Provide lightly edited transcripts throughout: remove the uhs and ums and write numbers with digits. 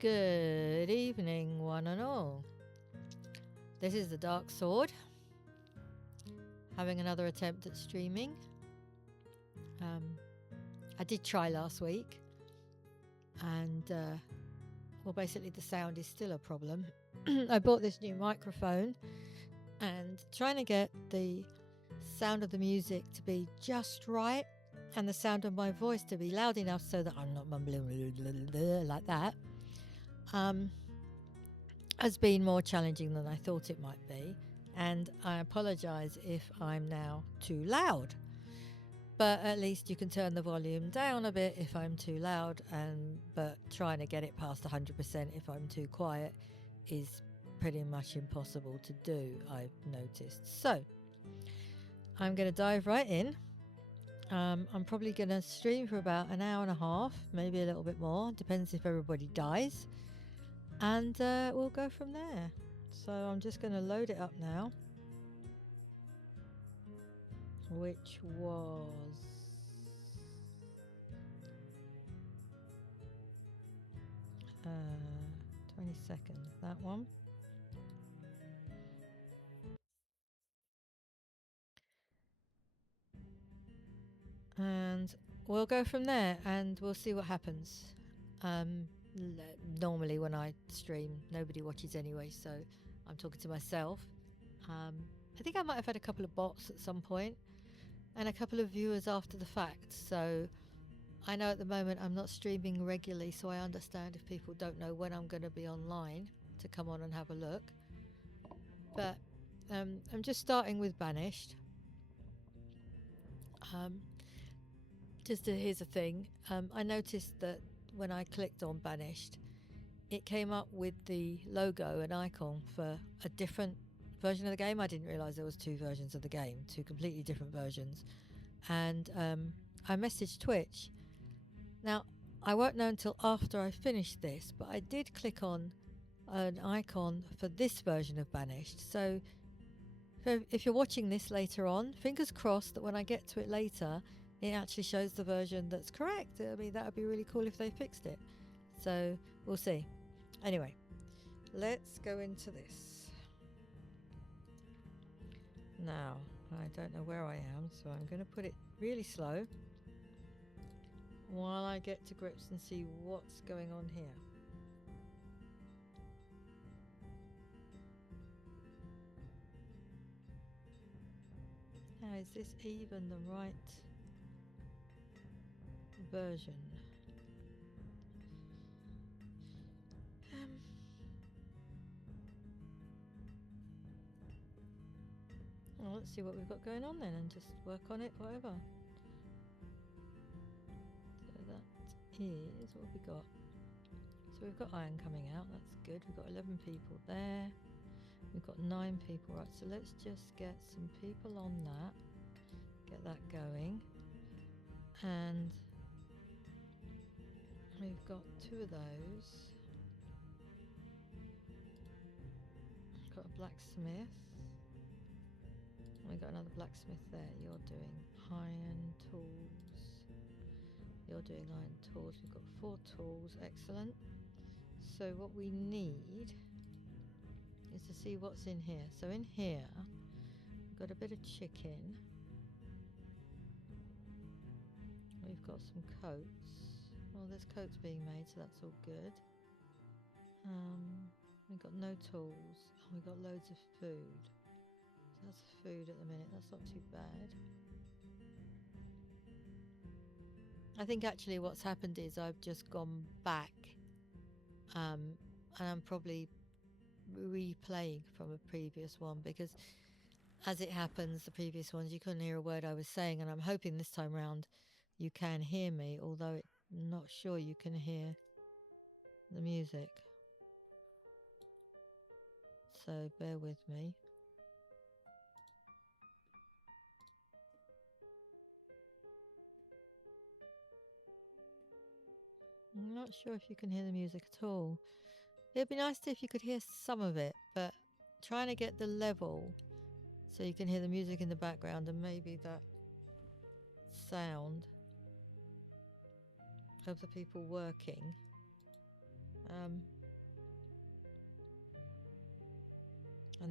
Good evening, one and all. This is the Dark Sword, having another attempt at streaming. I did try last week, and well, basically the sound is still a problem. I bought this new microphone, and trying to get the sound of the music to be just right, and the sound of my voice to be loud enough so that I'm not mumbling like that, has been more challenging than I thought it might be, and I apologise if I'm now too loud. But at least you can turn the volume down a bit if I'm too loud, but trying to get it past 100% if I'm too quiet is pretty much impossible to do, I've noticed. So I'm going to dive right in. I'm probably going to stream for about an hour and a half, maybe a little bit more, depends if everybody dies, and we'll go from there. So I'm just going to load it up now, which was 20 seconds, that one. And we'll go from there and we'll see what happens. Normally when I stream, nobody watches anyway, so I'm talking to myself. I think I might have had a couple of bots at some point and a couple of viewers after the fact, so I know at the moment I'm not streaming regularly, so I understand if people don't know when I'm going to be online to come on and have a look. But I'm just starting with Banished. Here's a thing. I noticed that when I clicked on Banished, it came up with the logo and icon for a different version of the game. I didn't realise there was two versions of the game, two completely different versions. And I messaged Twitch. Now, I won't know until after I finish this, but I did click on an icon for this version of Banished. So if you're watching this later on, fingers crossed that when I get to it later, it actually shows the version that's correct. I mean, that would be really cool if they fixed it. So we'll see. Anyway, let's go into this. Now, I don't know where I am, so I'm going to put it really slow while I get to grips and see what's going on here. Now, is this even the right version? Well, let's see what we've got going on then and just work on it, whatever. So that is what we got. So we've got iron coming out, that's good. We've got 11 people there. We've got 9 people, right, so let's just get some people on that. Get that going. And we've got 2 of those. Got a blacksmith. We've got another blacksmith there. You're doing iron tools. You're doing iron tools. We've got 4 tools. Excellent. So what we need is to see what's in here. So in here, we've got a bit of chicken. We've got some coats. Well, there's coats being made, so that's all good. We've got no tools. And we've got loads of food. So that's food at the minute. That's not too bad. I think actually what's happened is I've just gone back and I'm probably replaying from a previous one, because as it happens, the previous ones you couldn't hear a word I was saying, and I'm hoping this time round you can hear me, although I'm not sure you can hear the music, so bear with me. I'm not sure if you can hear the music at all. It'd be nice if you could hear some of it, but trying to get the level so you can hear the music in the background and maybe that sound of the people working and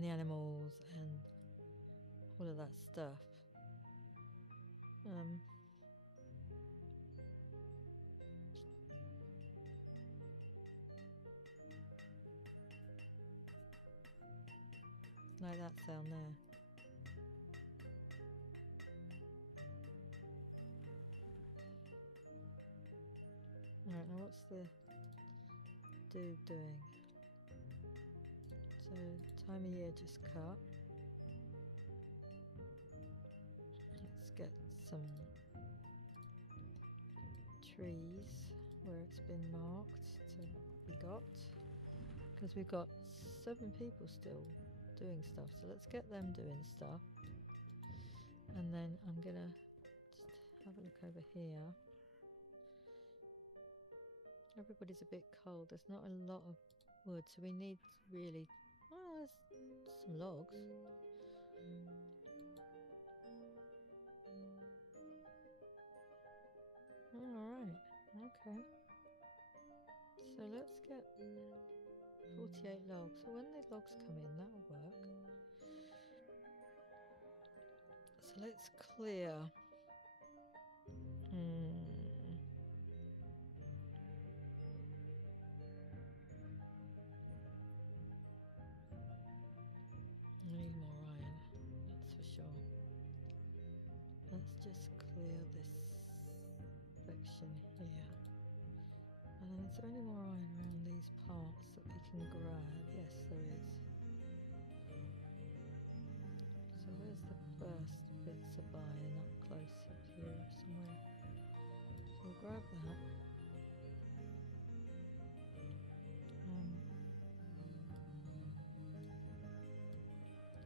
the animals and all of that stuff. Like that sound there. Right, now what's the dude doing? So time of year just cut. Let's get some trees where it's been marked. So we got, because we've got 7 people still doing stuff, so let's get them doing stuff. And then I'm gonna just have a look over here. Everybody's a bit cold. There's not a lot of wood, so we need really, well, there's some logs. Alright, okay. So let's get 48 logs. So when the logs come in, that'll work. So let's clear. I need more iron, that's for sure. Let's just clear this section here. And then is there any more iron around these parts that we can grab? Yes, there is. So where's the first bits of iron? Up close up here somewhere. So we'll grab that.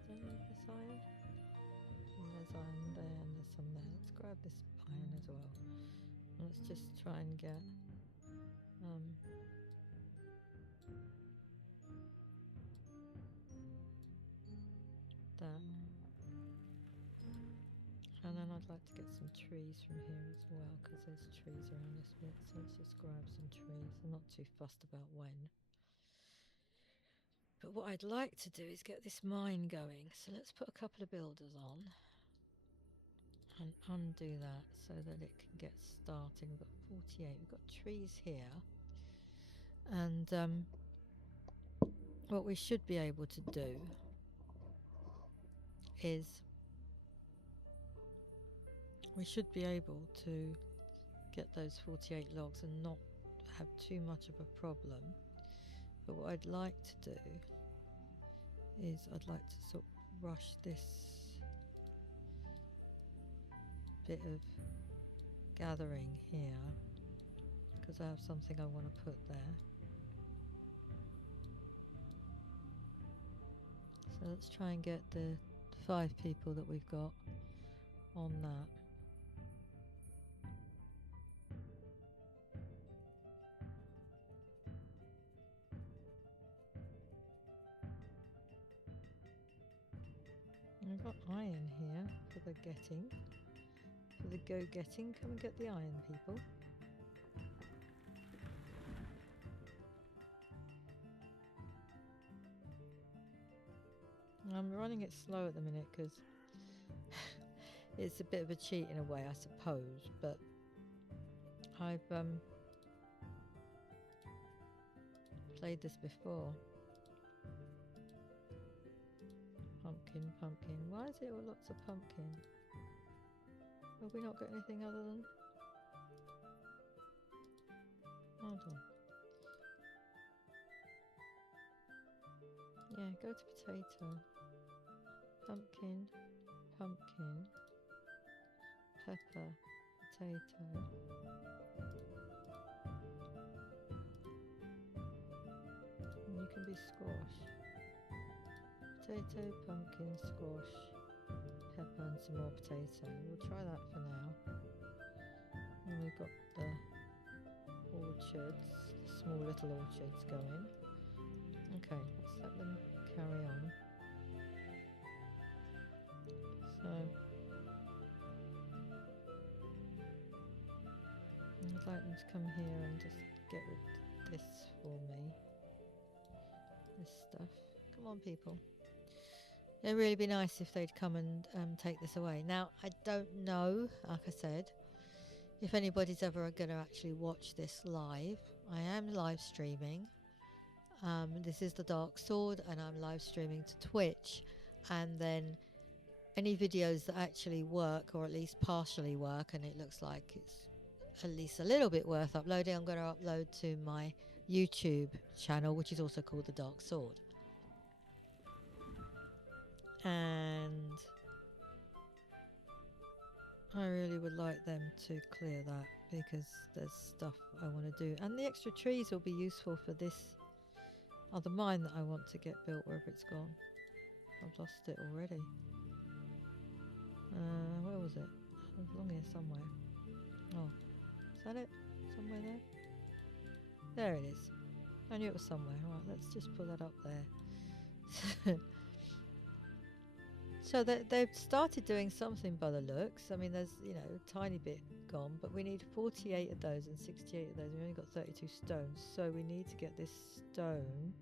Is there this iron? And there's iron there and there's some there. Let's grab this iron as well. And let's just try and get that. And then I'd like to get some trees from here as well, because there's trees around this bit. So let's just grab some trees. I'm not too fussed about when. But what I'd like to do is get this mine going. So let's put a couple of builders on and undo that so that it can get started. We've got 48. We've got trees here. And what we should be able to do is we should be able to get those 48 logs and not have too much of a problem. But what I'd like to do is I'd like to sort of rush this bit of gathering here, because I have something I want to put there. So let's try and get the 5 people that we've got on that. I've got iron here for the getting, for the go-getting. Come and get the iron, people. I'm running it slow at the minute because it's a bit of a cheat in a way, I suppose, but I've played this before. Pumpkin, pumpkin. Why is it all lots of pumpkin? Have we not got anything other than... Hold on. Yeah, go to potato. Pumpkin, pumpkin, pepper, potato. And you can be squash. Potato, pumpkin, squash, pepper and some more potato. We'll try that for now. And we've got the orchards, the small little orchards going. Okay, let's let them carry on. So I'd like them to come here and just get rid of this for me. This stuff. Come on, people. It'd really be nice if they'd come and take this away. Now, I don't know, like I said, if anybody's ever going to actually watch this live. I am live streaming. This is the Dark Sword, and I'm live streaming to Twitch. And then any videos that actually work, or at least partially work, and it looks like it's at least a little bit worth uploading, I'm going to upload to my YouTube channel, which is also called the Dark Sword. And I really would like them to clear that, because there's stuff I want to do, and the extra trees will be useful for this other mine that I want to get built wherever it's gone. I've lost it already. Where was it? It was along here somewhere. Oh, is that it? Somewhere there? There it is. I knew it was somewhere. Right, let's just put that up there. So they've started doing something by the looks. I mean, there's, you know, a tiny bit gone, but we need 48 of those and 68 of those. We've only got 32 stones, so we need to get this stone.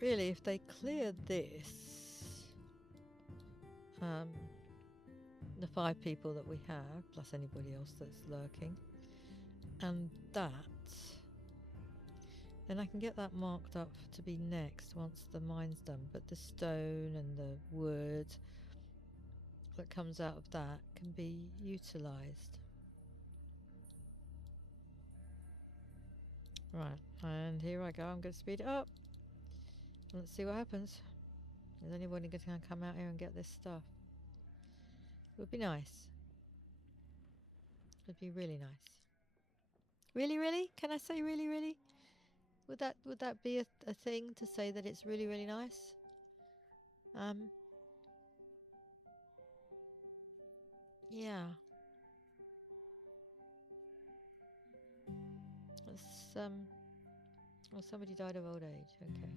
Really, if they clear this, the 5 people that we have, plus anybody else that's lurking, and that, then I can get that marked up to be next once the mine's done. But the stone and the wood that comes out of that can be utilised. Right, and here I go. I'm going to speed it up. Let's see what happens. Is anybody going to come out here and get this stuff? It would be nice. It'd be really nice. Really, really? Can I say really, really? Would that be a thing to say that it's really, really nice? Yeah. It's oh, somebody died of old age. Okay.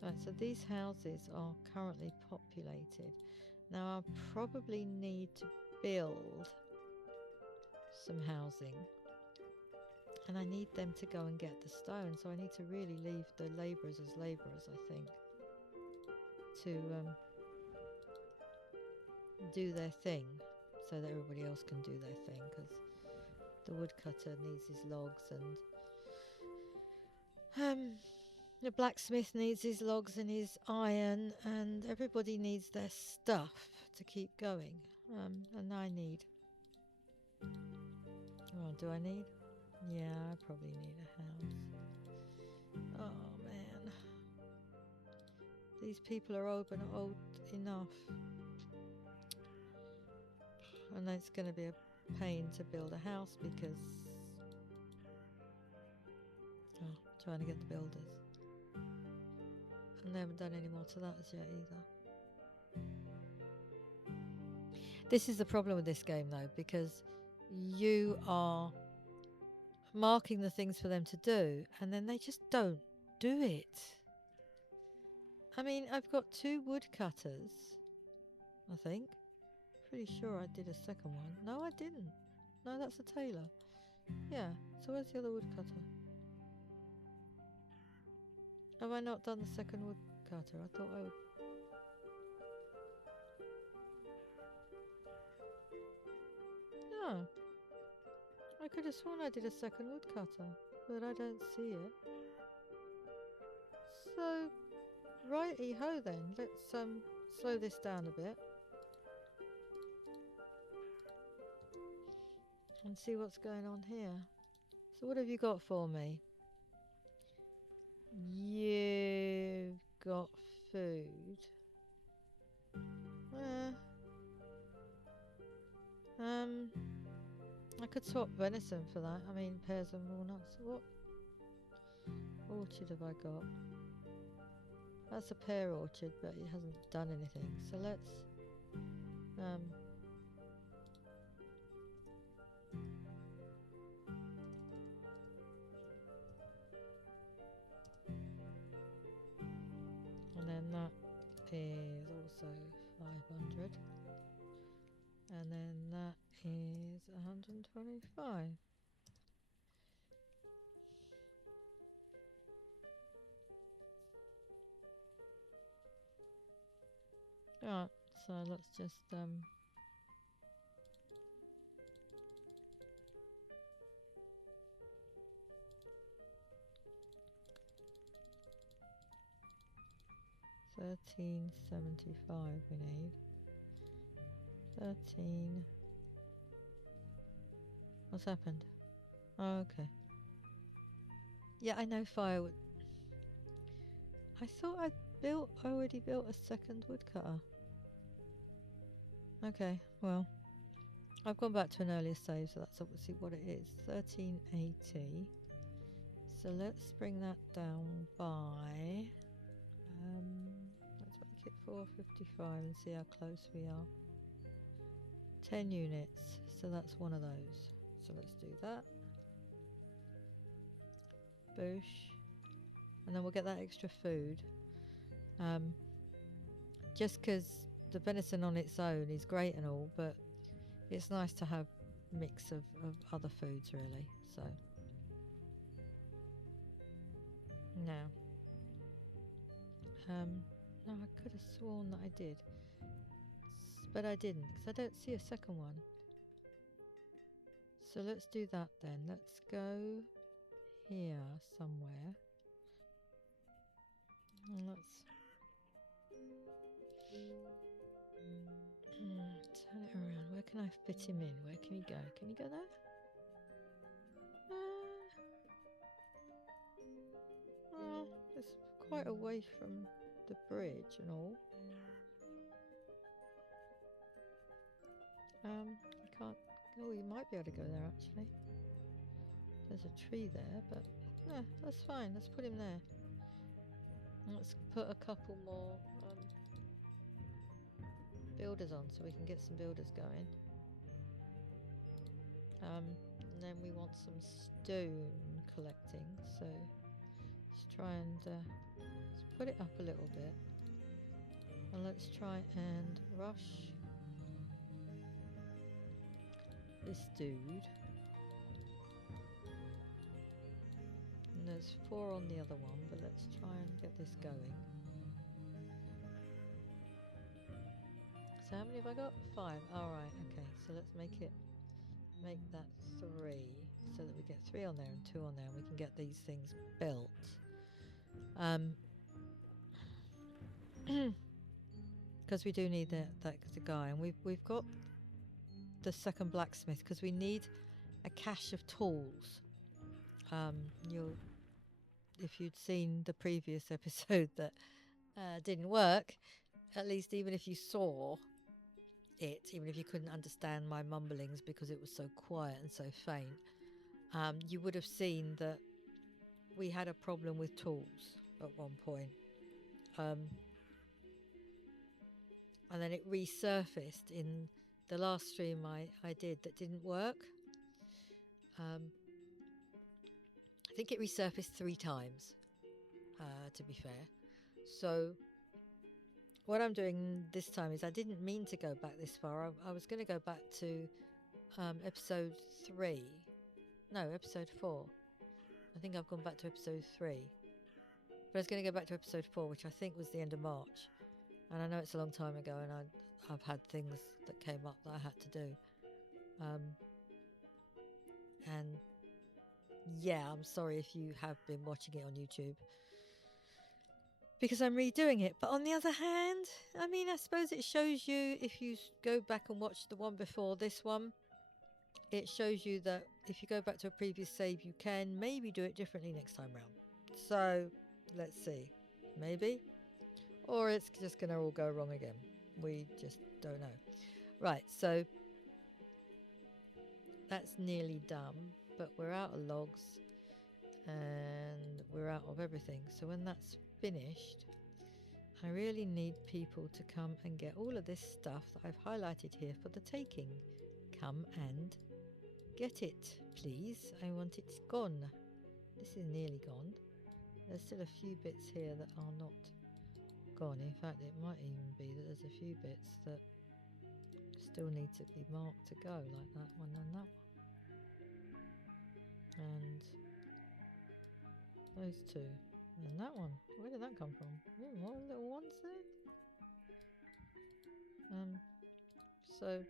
Right, so these houses are currently populated. Now I'll probably need to build some housing, and I need them to go and get the stone, so I need to really leave the labourers as labourers, I think, to do their thing, so that everybody else can do their thing, because the woodcutter needs his logs, and the blacksmith needs his logs and his iron, and everybody needs their stuff to keep going. And I need... Oh, do I need? Yeah, I probably need a house. Oh, man. These people are old, but not old enough. And it's going to be a pain to build a house because... Oh, trying to get the builders. And they haven't done any more to that as yet either. This is the problem with this game, though, because you are marking the things for them to do, and then they just don't do it. I mean, I've got 2 woodcutters, I think. Pretty sure I did a second one. No, I didn't. No, that's a tailor. Yeah, so where's the other woodcutter? Have I not done the second woodcutter? I thought I would... No. I could have sworn I did a second woodcutter, but I don't see it. So, righty-ho then. Let's slow this down a bit. And see what's going on here. So what have you got for me? You've got food. I could swap venison for that. I mean, pears and walnuts. What orchard have I got? That's a pear orchard, but it hasn't done anything. So let's and then that is also 500. And then that is 125. Alright, so let's just 1375 we need. 13. What's happened? Oh, okay. Yeah, I know firewood. I thought I already built a second woodcutter. Okay, well, I've gone back to an earlier save, so that's obviously what it is. 1380. So let's bring that down by let's make it 455 and see how close we are. 10 units, so that's one of those. So let's do that. Boosh. And then we'll get that extra food. Just because the venison on its own is great and all, but it's nice to have a mix of other foods, really. So now, no, I could have sworn that I did, but I didn't, because I don't see a second one. So let's do that then. Let's go here somewhere. And let's turn it around. Where can I fit him in? Where can he go? Can he go there? It's quite away from the bridge and all. I can't. Oh, you might be able to go there actually. There's a tree there, but no, that's fine. Let's put him there. Let's put a couple more builders on so we can get some builders going. And then we want some stone collecting, so let's try and let's put it up a little bit, and let's try and rush this dude. And there's 4 on the other one, but let's try and get this going. So how many have I got? 5. Alright, okay, so let's make that 3, so that we get 3 on there and 2 on there, and we can get these things built. Because we do need that guy, and we've got the second blacksmith, because we need a cache of tools. If you'd seen the previous episode that didn't work, at least even if you saw it, even if you couldn't understand my mumblings because it was so quiet and so faint, you would have seen that we had a problem with tools at one point. And then it resurfaced in the last stream I did that didn't work. I think it resurfaced 3 times, to be fair. So what I'm doing this time is I didn't mean to go back this far. I was going to go back to episode 3. No, episode 4. I think I've gone back to episode 3. But I was going to go back to episode 4, which I think was the end of March. And I know it's a long time ago, and I've had things that came up that I had to do. And yeah, I'm sorry if you have been watching it on YouTube, because I'm redoing it. But on the other hand, I mean, I suppose it shows you, if you go back and watch the one before this one, it shows you that if you go back to a previous save, you can maybe do it differently next time round. So let's see, maybe, or it's just gonna all go wrong again. We just don't know. Right, so that's nearly done, but we're out of logs and we're out of everything. So when that's finished, I really need people to come and get all of this stuff that I've highlighted here for the taking. Come and get it, please. I want it gone. This is nearly gone. There's still a few bits here that are not gone. In fact, it might even be that there's a few bits that still need to be marked to go, like that one and that one. And those 2. And that one. Where did that come from? More little ones there? So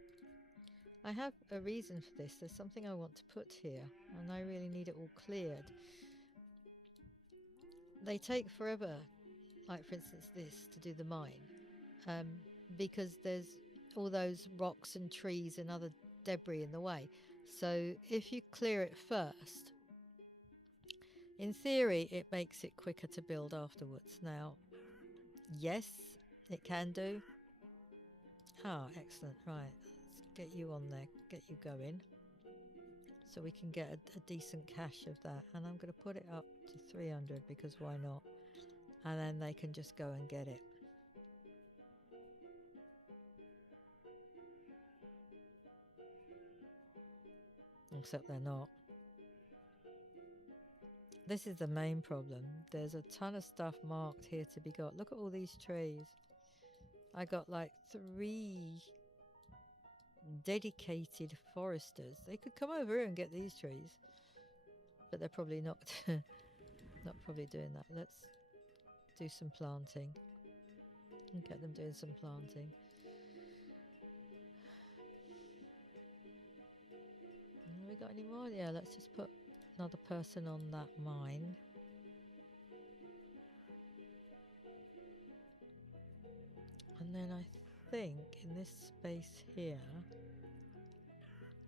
I have a reason for this. There's something I want to put here, and I really need it all cleared. They take forever, like for instance this, to do the mine, because there's all those rocks and trees and other debris in the way. So if you clear it first, in theory it makes it quicker to build afterwards. Now, yes, it can do. Ah, excellent. Right, let's get you on there, get you going, so we can get a decent cache of that. And I'm going to put it up to 300 because why not? And then they can just go and get it. Except they're not. This is the main problem. There's a ton of stuff marked here to be got. Look at all these trees. I got like 3 dedicated foresters. They could come over here and get these trees, but they're probably not not probably doing that. Let's do some planting and get them doing some planting. Have we got any more? Yeah, let's just put another person on that mine. And then I think in this space here,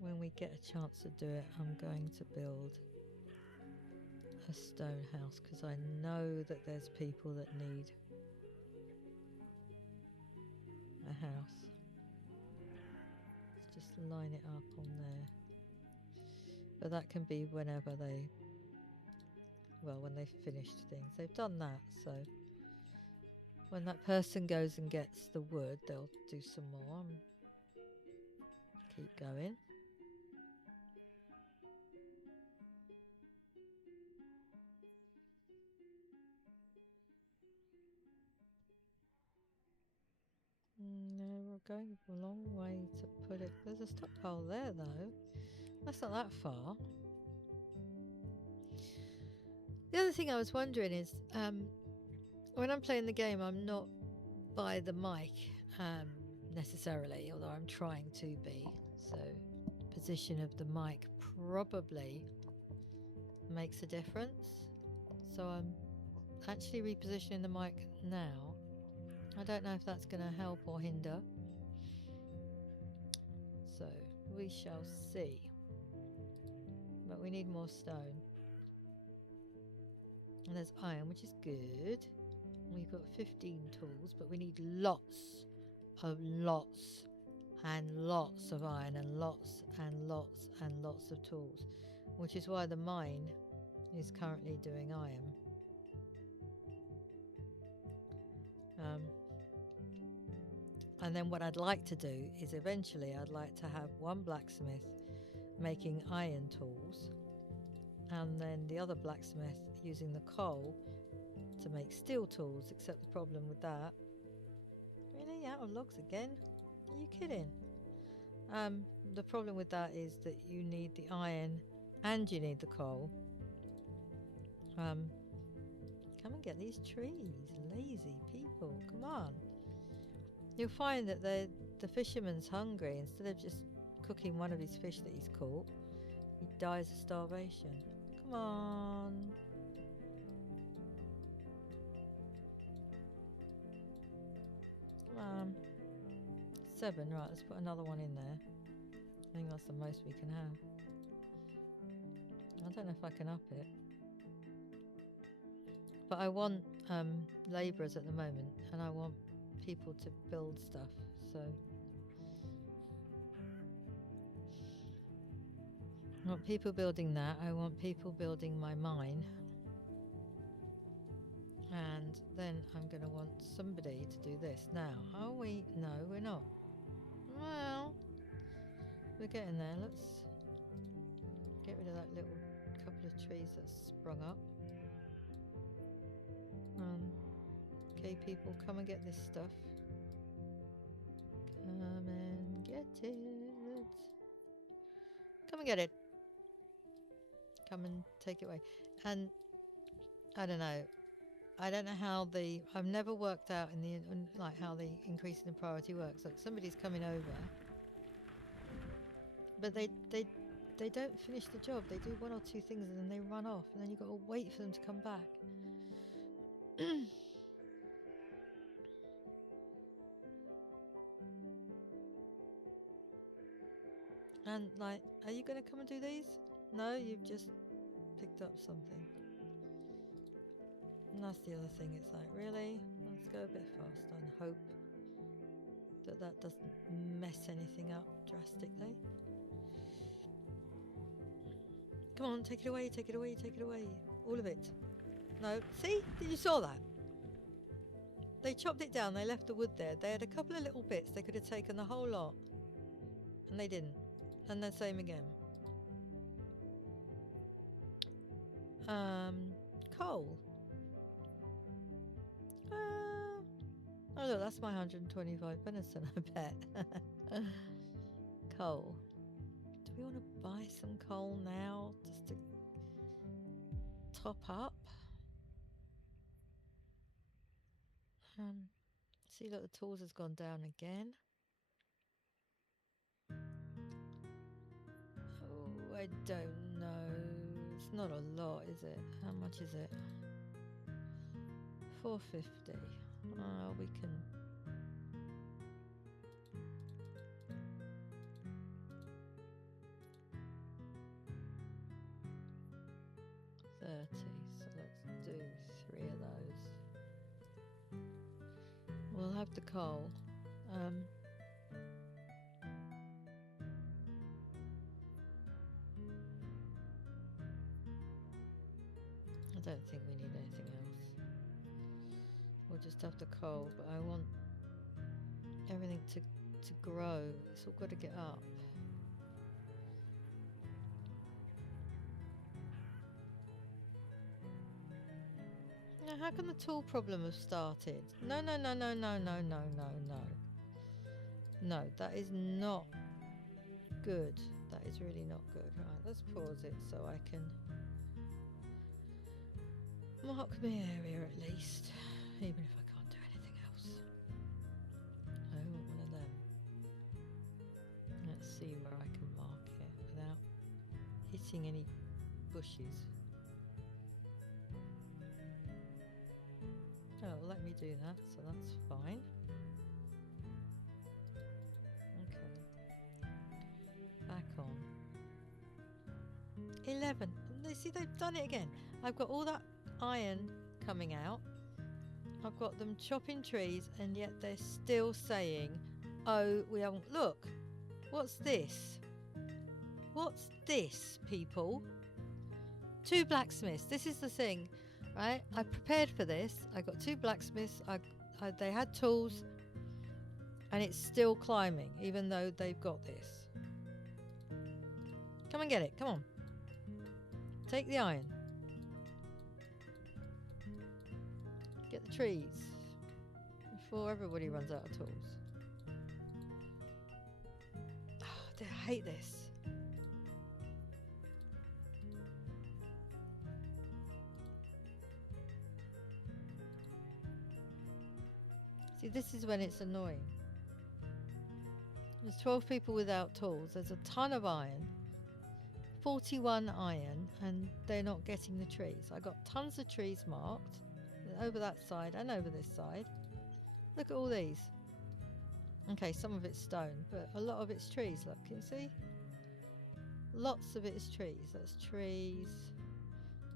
when we get a chance to do it, I'm going to build a stone house because I know that there's people that need a house. Let's just line it up on there. But that can be whenever they, well, when they've finished things. They've done that, so when that person goes and gets the wood, they'll do some more. Keep going. No, we're going a long way to put it. There's a stockpile there, though. That's not that far. The other thing I was wondering is, when I'm playing the game, I'm not by the mic necessarily, although I'm trying to be. So, position of the mic probably makes a difference. So I'm actually repositioning the mic now. I don't know if that's going to help or hinder. So we shall see. But we need more stone. And there's iron, which is good. We've got 15 tools, but we need lots and lots of iron and lots and lots and lots of tools, which is why the mine is currently doing iron. And then what I'd like to do is eventually I'd like to have one blacksmith making iron tools, and then the other blacksmith using the coal to make steel tools, except the problem with that... Really? Out of logs again? Are you kidding? The problem with that is that you need the iron and you need the coal. Come and get these trees, lazy people, come on. You'll find that the fisherman's hungry. Instead of just cooking one of his fish that he's caught, he dies of starvation. Come on. Come on. 7, right, let's put another one in there. I think that's the most we can have. I don't know if I can up it. But I want labourers at the moment, and I want people to build stuff, so I want people building that. I want people building my mine, and then I'm going to want somebody to do this. Now, are we? No, we're not. Well, we're getting there. Let's get rid of that little couple of trees that sprung up. Okay, people, come and get this stuff. Come and get it. Come and get it. Come and take it away. And I don't know. I don't know how I've never worked out in the like how the increasing in priority works. Like somebody's coming over But they don't finish the job. They do one or two things and then they run off, and then you've got to wait for them to come back. And like, are you going to come and do these? No, you've just picked up something. And that's the other thing. It's like, really? Let's go a bit faster and hope that that doesn't mess anything up drastically. Come on, take it away, take it away, take it away. All of it. No, see? Did you saw that? They chopped it down, they left the wood there. They had a couple of little bits, they could have taken the whole lot. And they didn't. And the same again. Coal. Oh look, that's my 125 venison, I bet. Coal. Do we want to buy some coal now just to top up? See, look, the tools has gone down again. Oh, I don't know. It's not a lot, is it? How much is it? 450. We can. So let's do 3 of those. We'll have the coal. I don't think we need anything else. We'll just have the coal, but I want everything to grow. It's all got to get up. Now, how can the tool problem have started? No, no, no, no, no, no, no, no, no. No, that is not good. That is really not good. Right, let's pause it so I can mark my area at least, even if I can't do anything else. I want one of them. Let's see where I can mark it without hitting any bushes. Oh, let me do that, so that's fine. Okay. Back on. 11. See, they've done it again. I've got all that iron coming out. I've got them chopping trees, and yet they're still saying, oh, we haven't. Look, what's this? What's this, people? 2 blacksmiths. This is the thing, right? I prepared for this. I got 2 blacksmiths. They had tools, and it's still climbing, even though they've got this. Come and get it. Come on. Take the iron. Get the trees before everybody runs out of tools. Oh, I hate this. See, this is when it's annoying. There's 12 people without tools. There's a ton of iron. 41 iron, and they're not getting the trees. I got tons of trees marked over that side and over this side. Look at all these. Okay, some of it's stone, but a lot of it's trees. Look, can you see? Lots of it is trees. That's trees.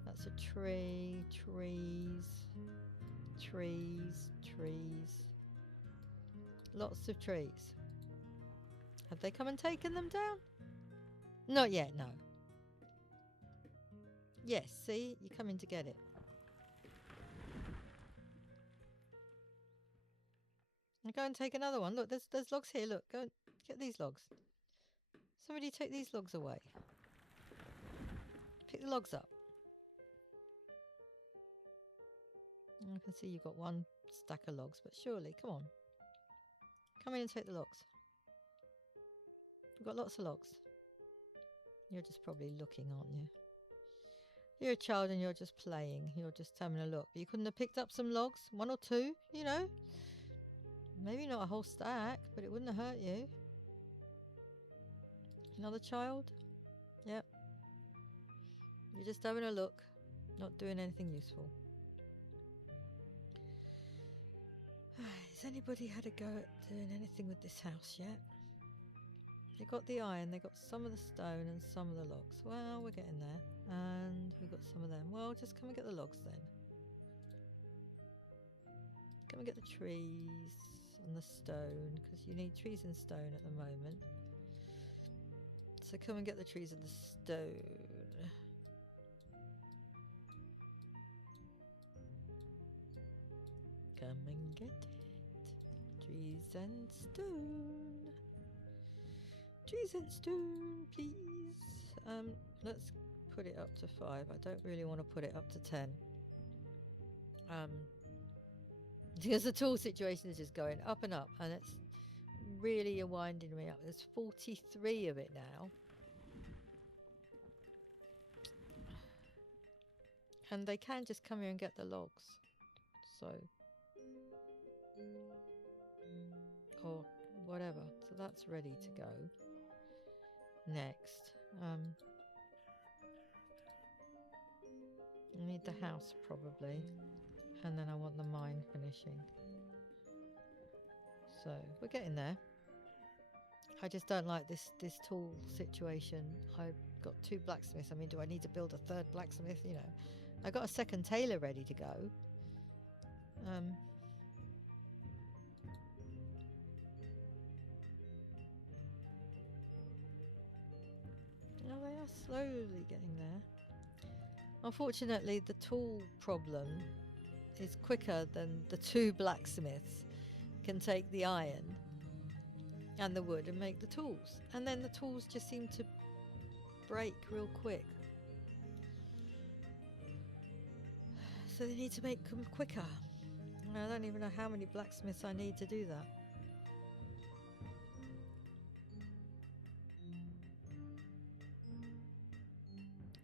That's a tree. Trees. Trees. Trees. Lots of trees. Have they come and taken them down? Not yet, no. Yes, see? You're coming to get it. And go and take another one. Look, there's logs here. Look, go and get these logs. Somebody take these logs away. Pick the logs up. I can see you've got 1 stack of logs, but surely, come on. Come in and take the logs. You've got lots of logs. You're just probably looking, aren't you? You're a child and you're just playing. You're just having a look. You couldn't have picked up some logs? 1 or 2, you know? Maybe not a whole stack, but it wouldn't have hurt you. Another child? Yep. You're just having a look, not doing anything useful. Has anybody had a go at doing anything with this house yet? They got the iron, they got some of the stone and some of the logs. Well, we're getting there. And we got some of them. Well, just come and get the logs then. Come and get the trees and the stone, because you need trees and stone at the moment. So come and get the trees and the stone. Come and get it. Trees and stone. Trees and stone, please. Let's put it up to 5. I don't really want to put it up to 10. Because the tool situation is just going up and up, and it's really winding me up. There's 43 of it now. And they can just come here and get the logs. So, or whatever. So that's ready to go. Next. I need the house probably. And then I want the mine finishing. So we're getting there. I just don't like this tool situation. I've got 2 blacksmiths. I mean, do I need to build a 3rd blacksmith? You know, I got a 2nd tailor ready to go. No, they are slowly getting there. Unfortunately, the tool problem is quicker than the 2 blacksmiths can take the iron and the wood and make the tools. And then the tools just seem to break real quick. So they need to make them quicker. I don't even know how many blacksmiths I need to do that.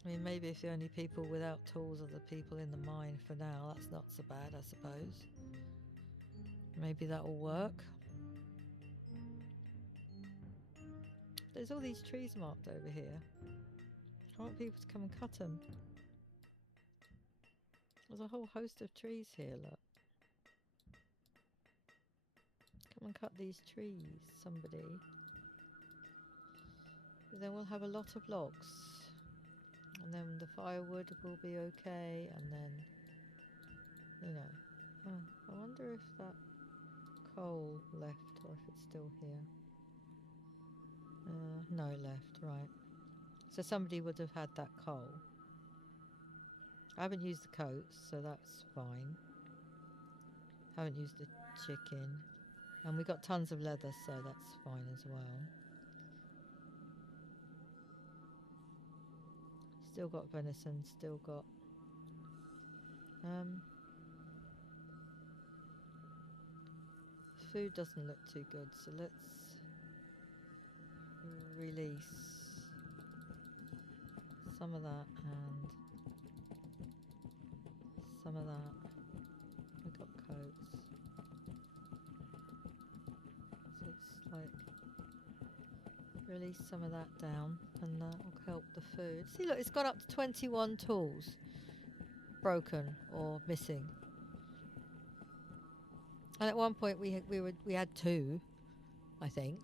I mean, maybe if the only people without tools are the people in the mine for now, that's not so bad, I suppose. Maybe that will work. There's all these trees marked over here. I want people to come and cut them. There's a whole host of trees here, look. Come and cut these trees, somebody. Then we'll have a lot of logs. And then the firewood will be okay, and then, you know. I wonder if that coal left, or if it's still here. No, it left, right. So somebody would have had that coal. I haven't used the coats, so that's fine. Haven't used the chicken. And we got tons of leather, so that's fine as well. Still got venison, still got... food doesn't look too good, so let's release some of that and some of that. We got coats. So it's like release some of that down, and that will help the food. See, look, it's gone up to 21 tools broken or missing. And at one point we had 2, I think.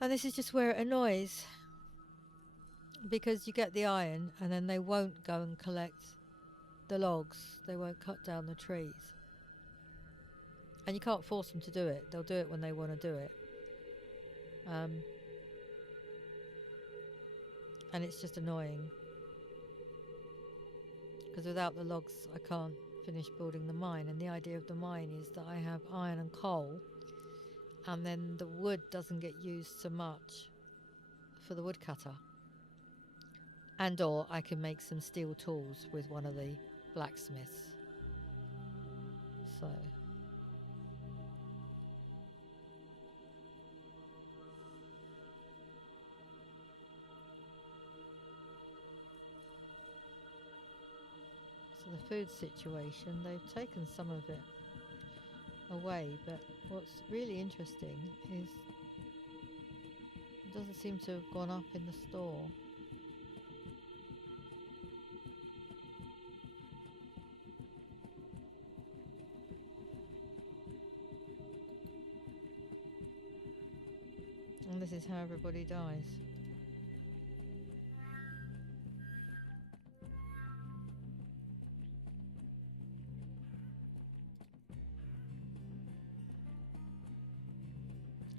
And this is just where it annoys, because you get the iron and then they won't go and collect the logs. They won't cut down the trees. And you can't force them to do it. They'll do it when they want to do it. And it's just annoying, because without the logs I can't finish building the mine. And the idea of the mine is that I have iron and coal, and then the wood doesn't get used so much for the woodcutter. And or I can make some steel tools with one of the blacksmiths. So the food situation, they've taken some of it away, but what's really interesting is It doesn't seem to have gone up in the store. And this is how everybody dies.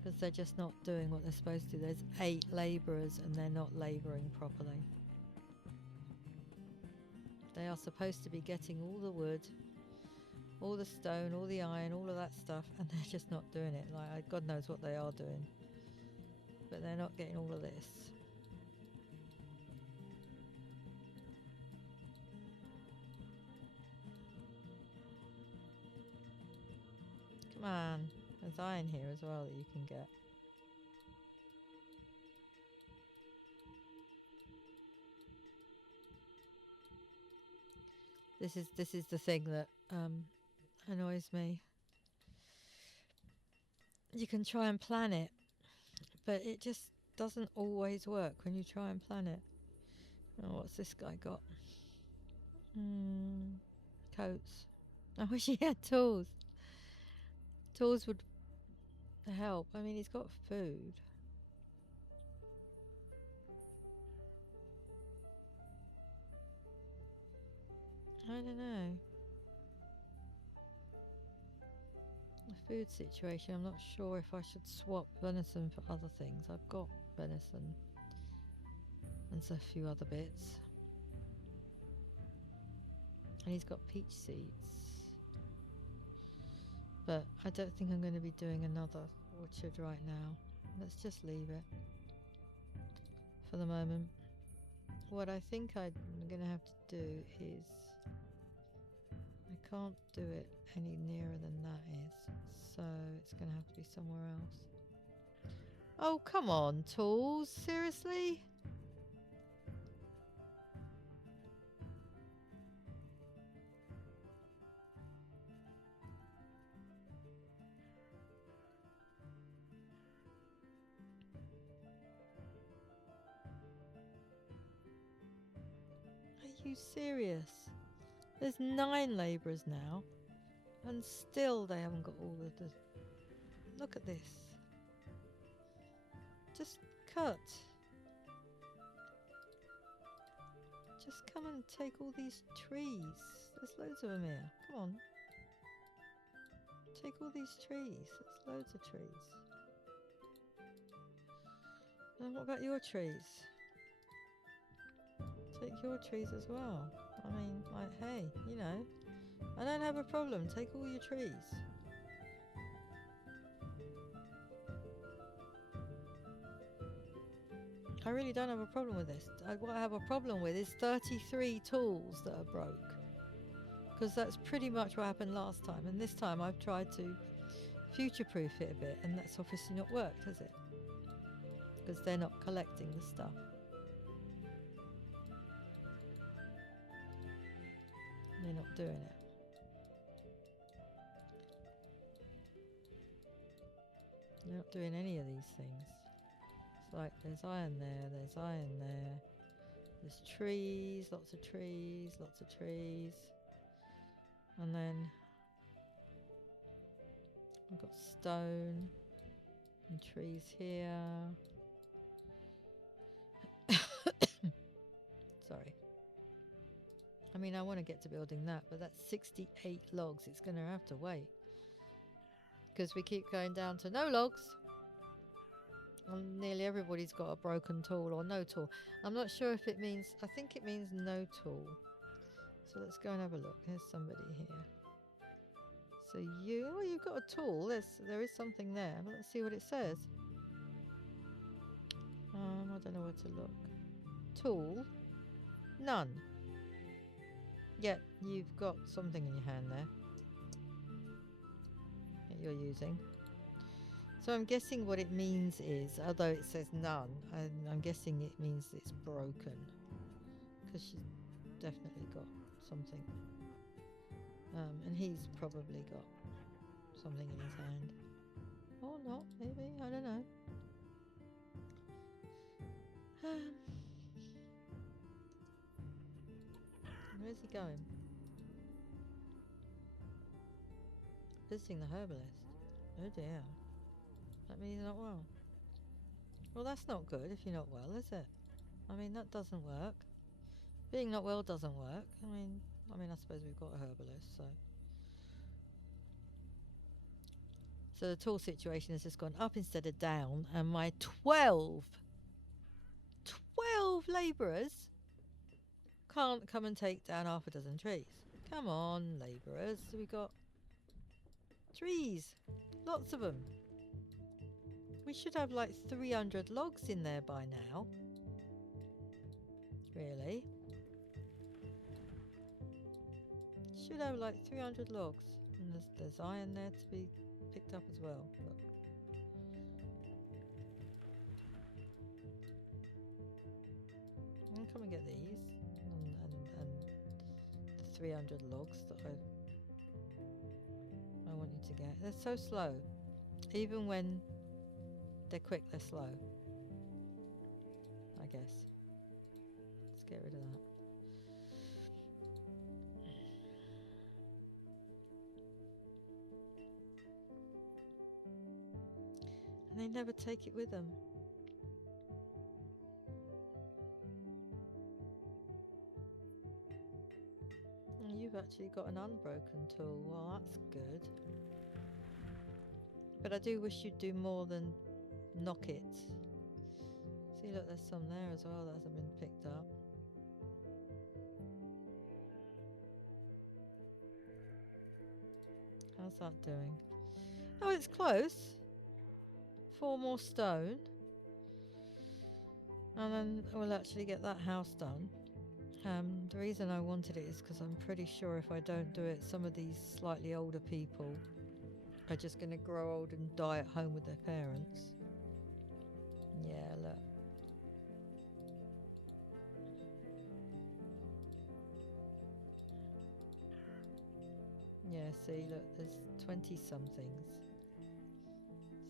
Because they're just not doing what they're supposed to. There's 8 labourers and they're not labouring properly. They are supposed to be getting all the wood, all the stone, all the iron, all of that stuff, and they're just not doing it. Like, God knows what they are doing. But they're not getting all of this. Come on. There's iron here as well that you can get. This is the thing that annoys me. You can try and plan it, but it just doesn't always work when you try and plan it. Oh, what's this guy got? Coats. I wish he had tools. Tools would help. I mean, he's got food. I don't know. The food situation, I'm not sure if I should swap venison for other things. I've got venison and a few other bits. And he's got peach seeds. But I don't think I'm going to be doing another orchard right now. Let's just leave it for the moment. What I think I'm going to have to do is... I can't do it any nearer than that is. So it's going to have to be somewhere else. Oh, come on, tools. Seriously? Are you serious? There's 9 labourers now, and still they haven't got all of the... Look at this. Just cut. Just come and take all these trees. There's loads of them here. Come on. Take all these trees. There's loads of trees. And what about your trees? Take your trees as well. I mean, like, hey, you know, I don't have a problem. Take all your trees. I really don't have a problem with this. What I have a problem with is 33 tools that are broke. Because that's pretty much what happened last time. And this time I've tried to future-proof it a bit. And that's obviously not worked, has it? Because they're not collecting the stuff. They're not doing it. They're not doing any of these things. It's like there's iron there, there's iron there. There's trees, lots of trees, lots of trees. And then we've got stone and trees here. Sorry. I mean, I want to get to building that, but that's 68 logs. It's going to have to wait. Because we keep going down to no logs. And nearly everybody's got a broken tool or no tool. I'm not sure if it means... I think it means no tool. So let's go and have a look. There's somebody here. So you... Oh, you've got a tool. There is something there. But let's see what it says. I don't know where to look. Tool. None. Yet you've got something in your hand there that you're using. So I'm guessing what it means is, although it says none, I'm guessing it means it's broken. Because she's definitely got something. And he's probably got something in his hand. Or not, maybe, I don't know. Where's he going? Visiting the herbalist. Oh dear. That means he's not well. Well, that's not good if you're not well, is it? I mean, that doesn't work. Being not well doesn't work. I mean, I suppose we've got a herbalist, so. So the tool situation has just gone up instead of down, and my 12 labourers can't come and take down half a dozen trees. Come on, labourers. We've got trees. Lots of them. We should have like 300 logs in there by now. Really? Should have like 300 logs. And there's iron there to be picked up as well. Look. Come and get these. And the 300 logs that I want you to get. They're so slow. Even when they're quick, they're slow. I guess. Let's get rid of that. And they never take it with them. And you've actually got an unbroken tool. Well, that's good. But I do wish you'd do more than knock it. See, look, there's some there as well that hasn't been picked up. How's that doing? Oh, it's close. 4 more stone. And then we'll actually get that house done. The reason I wanted it is because I'm pretty sure if I don't do it, some of these slightly older people are just going to grow old and die at home with their parents. Yeah, look. Yeah, see, look, there's 20 somethings.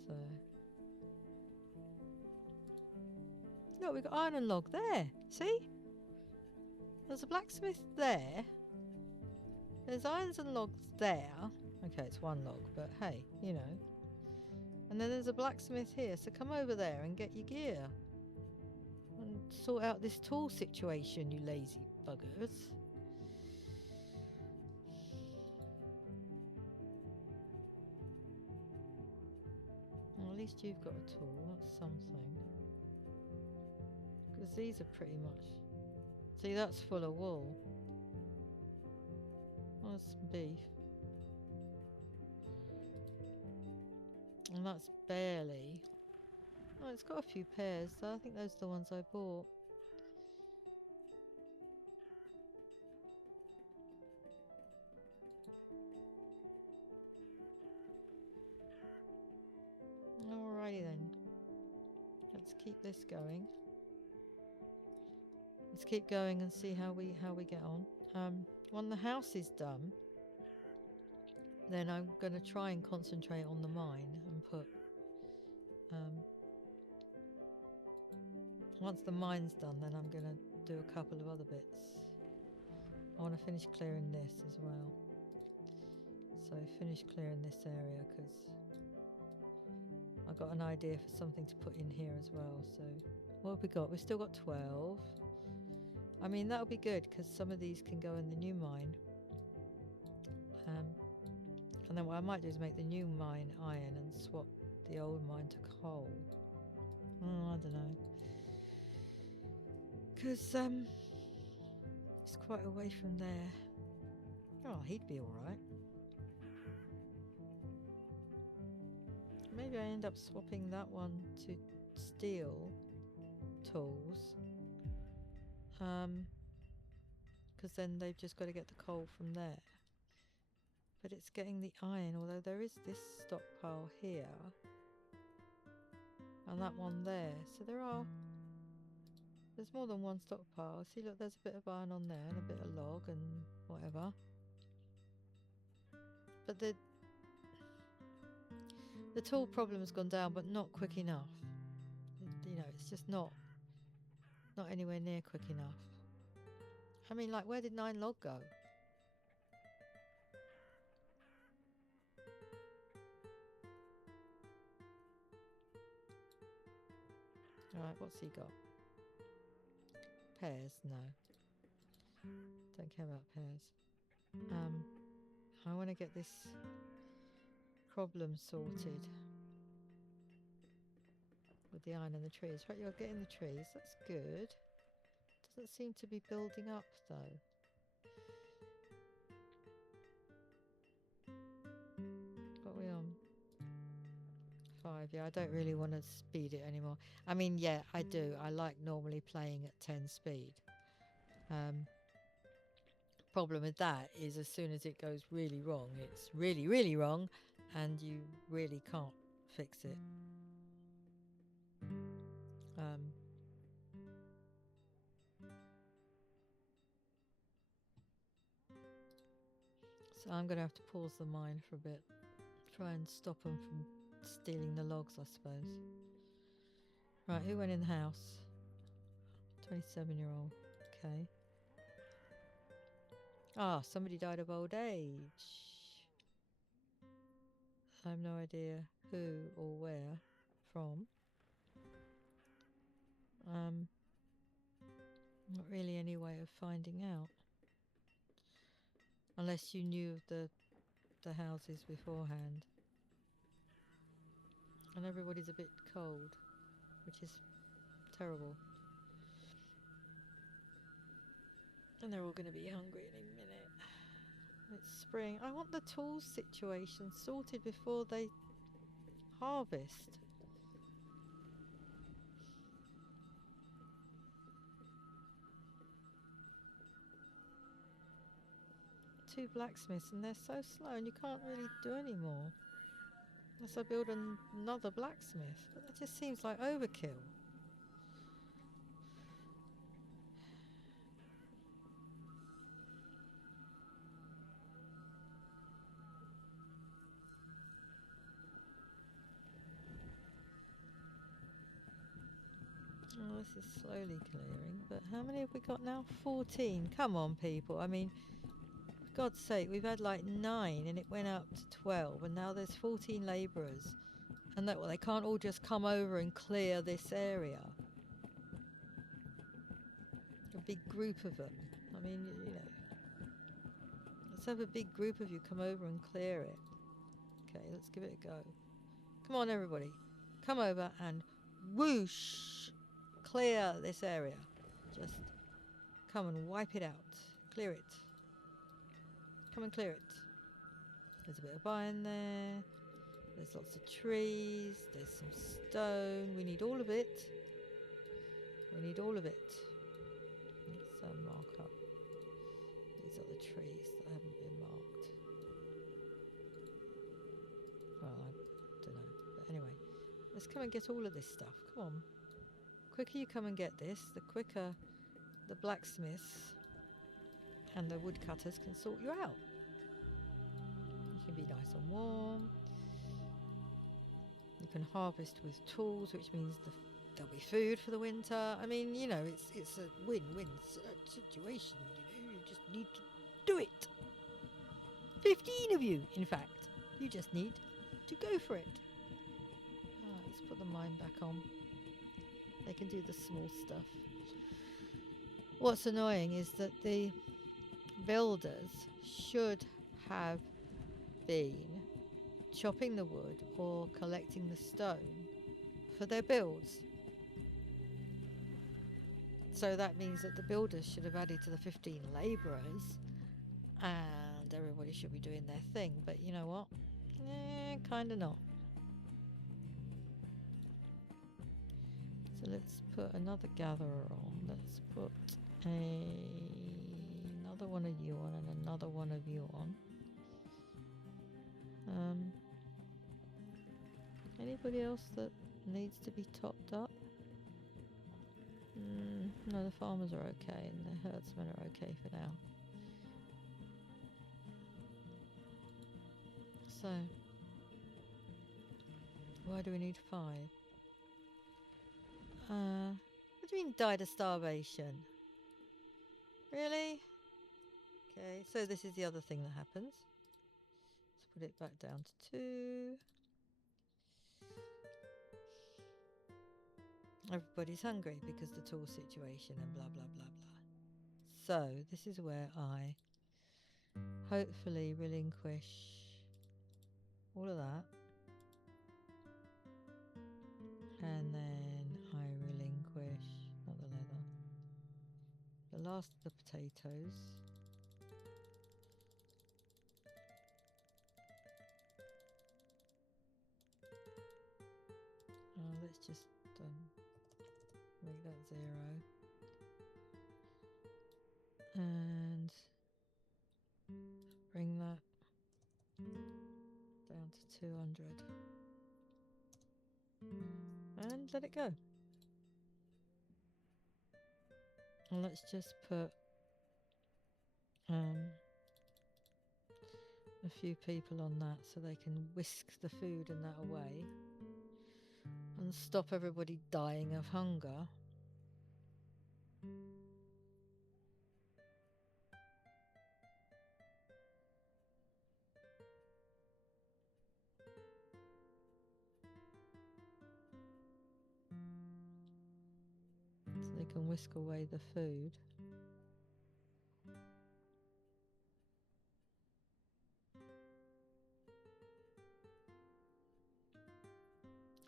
So. Look, we've got iron and log there. See? There's a blacksmith there. There's irons and logs there. Okay, it's 1 log, but hey, you know. And then there's a blacksmith here, so come over there and get your gear. And sort out this tool situation, you lazy buggers. Well, at least you've got a tool, that's something. Because these are pretty much... See, that's full of wool. Well, that's some beef. And that's barely... Oh, it's got a few pairs, so I think those are the ones I bought. Alrighty then. Let's keep this going. Let's keep going and see how we get on. When the house is done, then I'm going to try and concentrate on the mine and put... once the mine's done, then I'm going to do a couple of other bits. I want to finish clearing this as well. So finish clearing this area because I've got an idea for something to put in here as well. So what have we got? We've still got 12. I mean, that'll be good because some of these can go in the new mine. And then what I might do is make the new mine iron and swap the old mine to coal. Oh, I don't know. Because it's quite away from there. Oh, he'd be alright. Maybe I end up swapping that one to steel tools. Because then they've just got to get the coal from there. But it's getting the iron, although there is this stockpile here. And that one there. So there's more than one stockpile. See, look, there's a bit of iron on there and a bit of log and whatever. But the tool problem has gone down, but not quick enough. You know, it's just not Not anywhere near quick enough. I mean, like, where did 9 log go? Alright, what's he got? Pears? No. Don't care about pears. I want to get this problem sorted with the iron and the trees. Right, you're getting the trees. That's good. Doesn't seem to be building up, though. What are we on? 5. Yeah, I don't really want to speed it anymore. I mean, yeah, I do. I like normally playing at 10 speed. Problem with that is as soon as it goes really wrong, it's really, really wrong, and you really can't fix it. So I'm going to have to pause the mine for a bit. Try and stop them from stealing the logs, I suppose. Right, who went in the house? 27-year-old. Okay. Ah, somebody died of old age. I have no idea who or where from. Not really any way of finding out. Unless you knew of the houses beforehand. And everybody's a bit cold, which is terrible. And they're all going to be hungry in a minute. It's spring. I want the tools situation sorted before they harvest. Two blacksmiths and they're so slow and you can't really do any more. Unless I build another blacksmith. But that just seems like overkill. Oh, this is slowly clearing. But how many have we got now? 14. Come on, people. I mean, for God's sake, we've had like 9 and it went up to 12. And now there's 14 labourers. And that, well, they can't all just come over and clear this area. A big group of them. I mean, you know. Let's have a big group of you come over and clear it. Okay, let's give it a go. Come on, everybody. Come over and whoosh! Clear this area. Just come and wipe it out. Clear it. Come and clear it. There's a bit of iron there. There's lots of trees. There's some stone. We need all of it. We need all of it. Let's mark up. These are the trees that haven't been marked. Well, I don't know. But anyway, let's come and get all of this stuff. Come on. The quicker you come and get this, the quicker the blacksmiths and the woodcutters can sort you out. You can be nice and warm. You can harvest with tools, which means there'll be food for the winter. I mean, you know, it's a win-win situation. You know, you just need to do it. 15 of you, in fact. You just need to go for it. Let's put the mine back on. They can do the small stuff. What's annoying is that the builders should have been chopping the wood or collecting the stone for their builds. So that means that the builders should have added to the 15 labourers and everybody should be doing their thing. But you know what? Kinda not. So let's put another gatherer on. Let's put another one of you on and another one of you on. Anybody else that needs to be topped up? No, the farmers are okay and the herdsmen are okay for now. So, why do we need 5? What do you mean died of starvation? Really? Okay, so this is the other thing that happens. Let's put it back down to 2. Everybody's hungry because the tool situation and blah blah blah blah. So this is where I hopefully relinquish all of that, and then I relinquish, not the leather, the last of the potatoes. Let's just make that 0 and bring that down to 200 and let it go. And let's just put a few people on that so they can whisk the food and that away and stop everybody dying of hunger. So they can whisk away the food.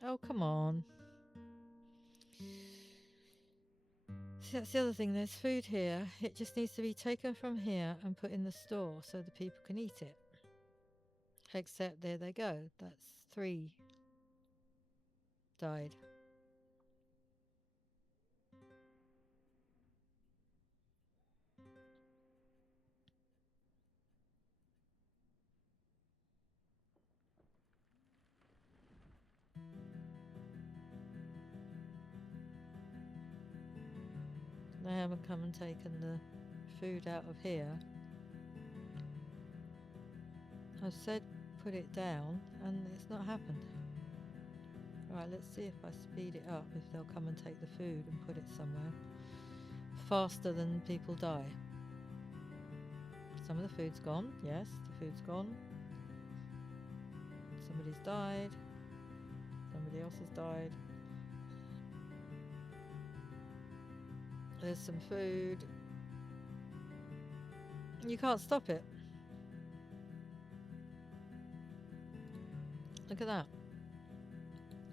Oh, come on. See, that's the other thing. There's food here. It just needs to be taken from here and put in the store so the people can eat it. Except there they go. That's 3 died. They haven't come and taken the food out of here. I've said put it down and it's not happened. Right, let's see if I speed it up, if they'll come and take the food and put it somewhere faster than people die. Some of the food's gone. Yes, the food's gone. Somebody's died. Somebody else has died. There's some food. You can't stop it. Look at that.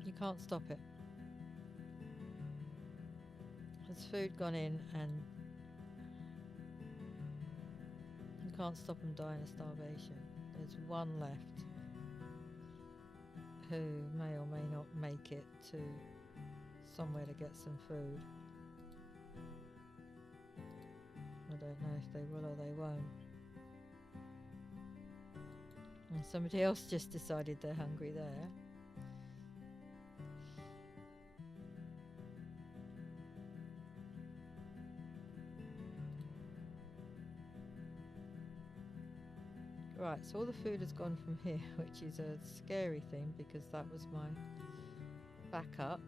You can't stop it. There's food gone in and you can't stop them dying of starvation. There's one left who may or may not make it to somewhere to get some food. I don't know if they will or they won't. And somebody else just decided they're hungry there. Right, so all the food has gone from here, which is a scary thing because that was my backup.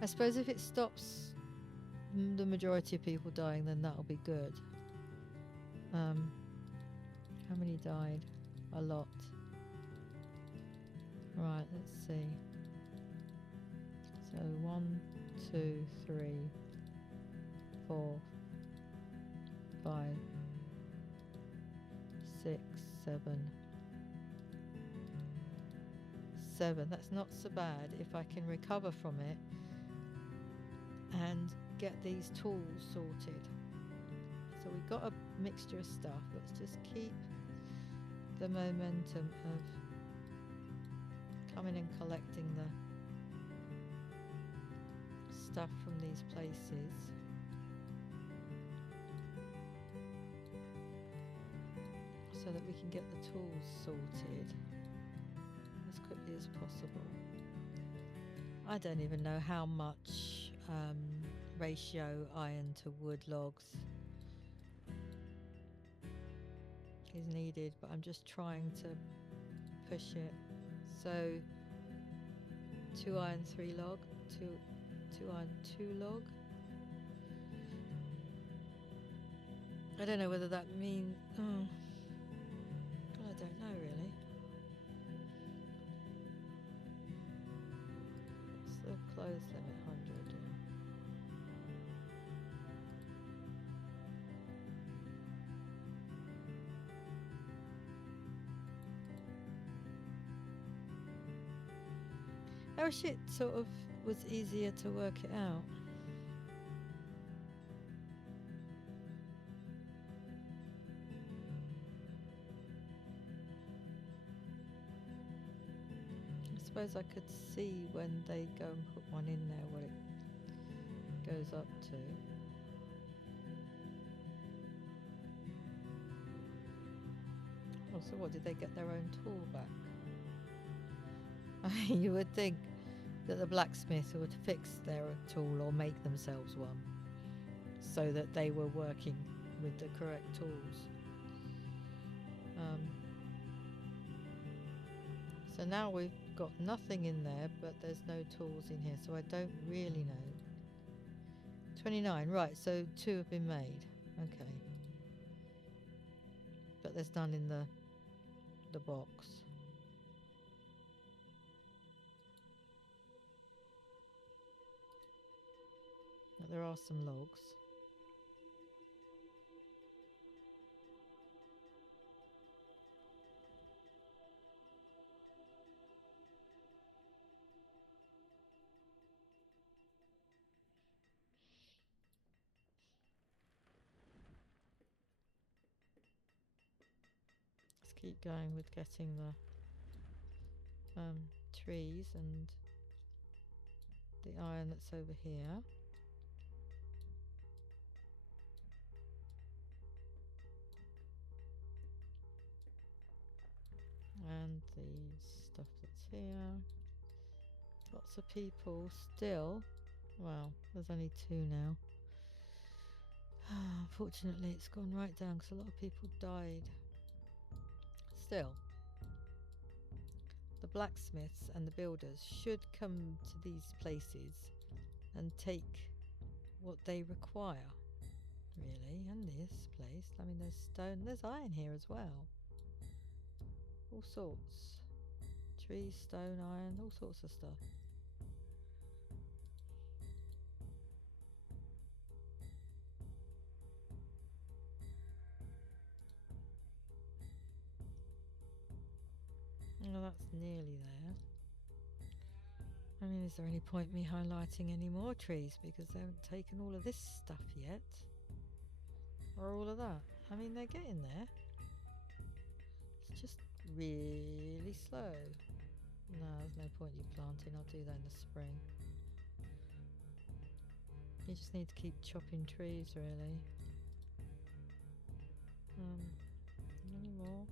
I suppose if it stops the majority of people dying, then that'll be good. How many died? A lot. Right, let's see. So 1, 2, 3, 4, 5, 6, 7. 7. That's not so bad if I can recover from it and get these tools sorted. So we've got a mixture of stuff. Let's just keep the momentum of coming and collecting the stuff from these places. So that we can get the tools sorted as quickly as possible. I don't even know how much ratio iron to wood logs is needed, but I'm just trying to push it. So 2 iron, 3 log. two iron, 2 log. I don't know whether that means. Oh, I don't know really. Still close limit 100. I wish it sort of was easier to work it out. I suppose I could see when they go and put one in there what it goes up to. Oh, so what, did they get their own tool back? I mean, you would think that the blacksmith would fix their tool or make themselves one so that they were working with the correct tools. So now we've got nothing in there, but there's no tools in here, so I don't really know. 29, right, so 2 have been made. Okay. But there's none in the box. But there are some logs. Let's keep going with getting the trees and the iron that's over here. And the stuff that's here. Lots of people still. Well, there's only 2 now. Unfortunately, it's gone right down because a lot of people died. Still, the blacksmiths and the builders should come to these places and take what they require, really. And this place, I mean, there's stone, there's iron here as well. All sorts. Trees, stone, iron, all sorts of stuff. Well, that's nearly there. I mean, is there any point me highlighting any more trees because they haven't taken all of this stuff yet? Or all of that? I mean, they're getting there. It's just really slow. No, there's no point you planting. I'll do that in the spring. You just need to keep chopping trees, really. Any more?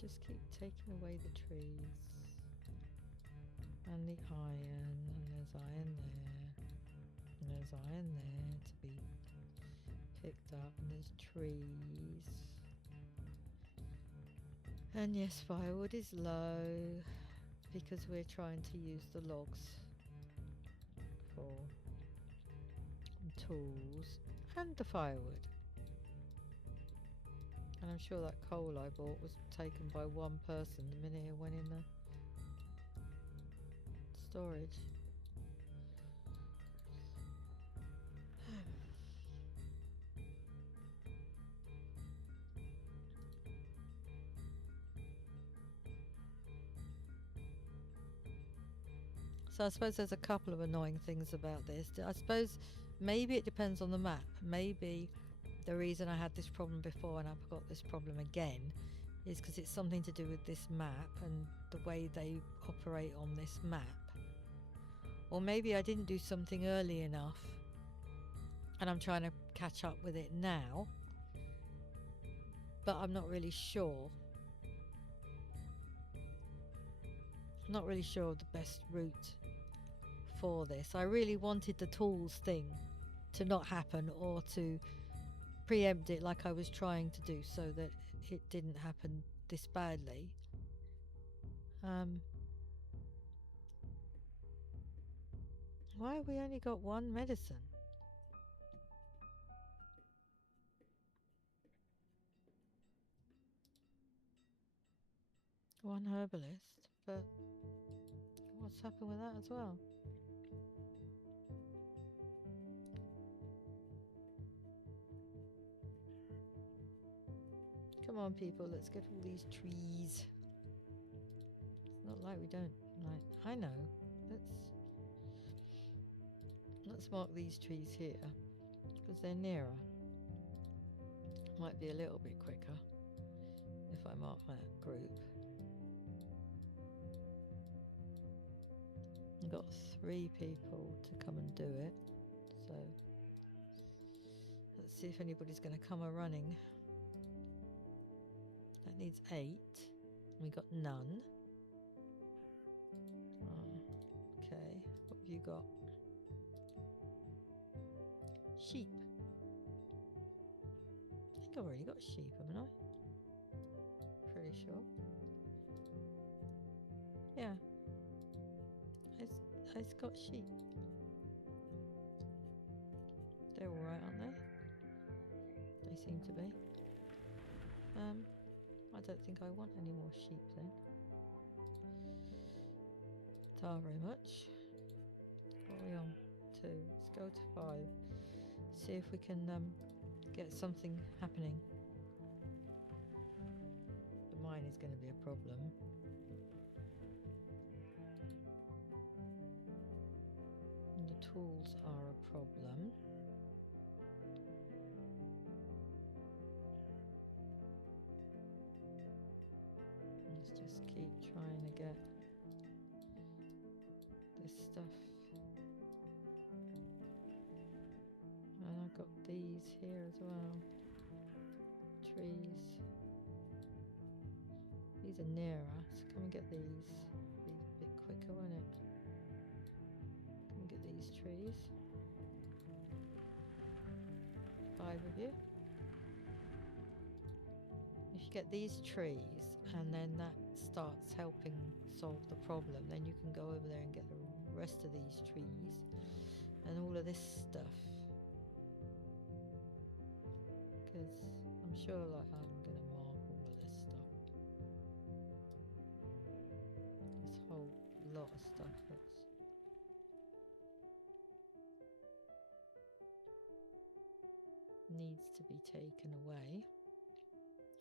Just keep taking away the trees. And the iron. And there's iron there. And there's iron there to be picked up. And there's trees. And yes, firewood is low because we're trying to use the logs for tools and the firewood. And I'm sure that coal I bought was taken by one person the minute it went in the storage. So I suppose there's a couple of annoying things about this. I suppose maybe it depends on the map. Maybe the reason I had this problem before and I've got this problem again is because it's something to do with this map and the way they operate on this map. Or maybe I didn't do something early enough and I'm trying to catch up with it now, but I'm not really sure. I'm not really sure of the best route for this. I really wanted the tools thing to not happen or to preempt it like I was trying to do so that it didn't happen this badly. Why have we only got one medicine? One herbalist, but what's happened with that as well? Come on, people, let's get all these trees. It's not like we don't. Like, I know. Let's mark these trees here because they're nearer. Might be a little bit quicker if I mark that group. I've got 3 people to come and do it, so let's see if anybody's going to come a running. That needs 8. We got none. Oh, okay, what have you got? Sheep. I think I've already got sheep, haven't I? Pretty sure. Yeah. It's got sheep. They're alright, aren't they? They seem to be. I don't think I want any more sheep then. Ta very much. What are we on? 2. Let's go to 5. See if we can get something happening. The mine is going to be a problem. And the tools are a problem. Let's just keep trying to get this stuff. And I've got these here as well. Trees. These are nearer, so come and get these. Be a bit quicker, won't it? Come and get these trees. 5 of you. If you get these trees and then that starts helping solve the problem, then you can go over there and get the rest of these trees and all of this stuff. Because I'm sure like I'm going to mark all of this stuff. This whole lot of stuff that's needs to be taken away.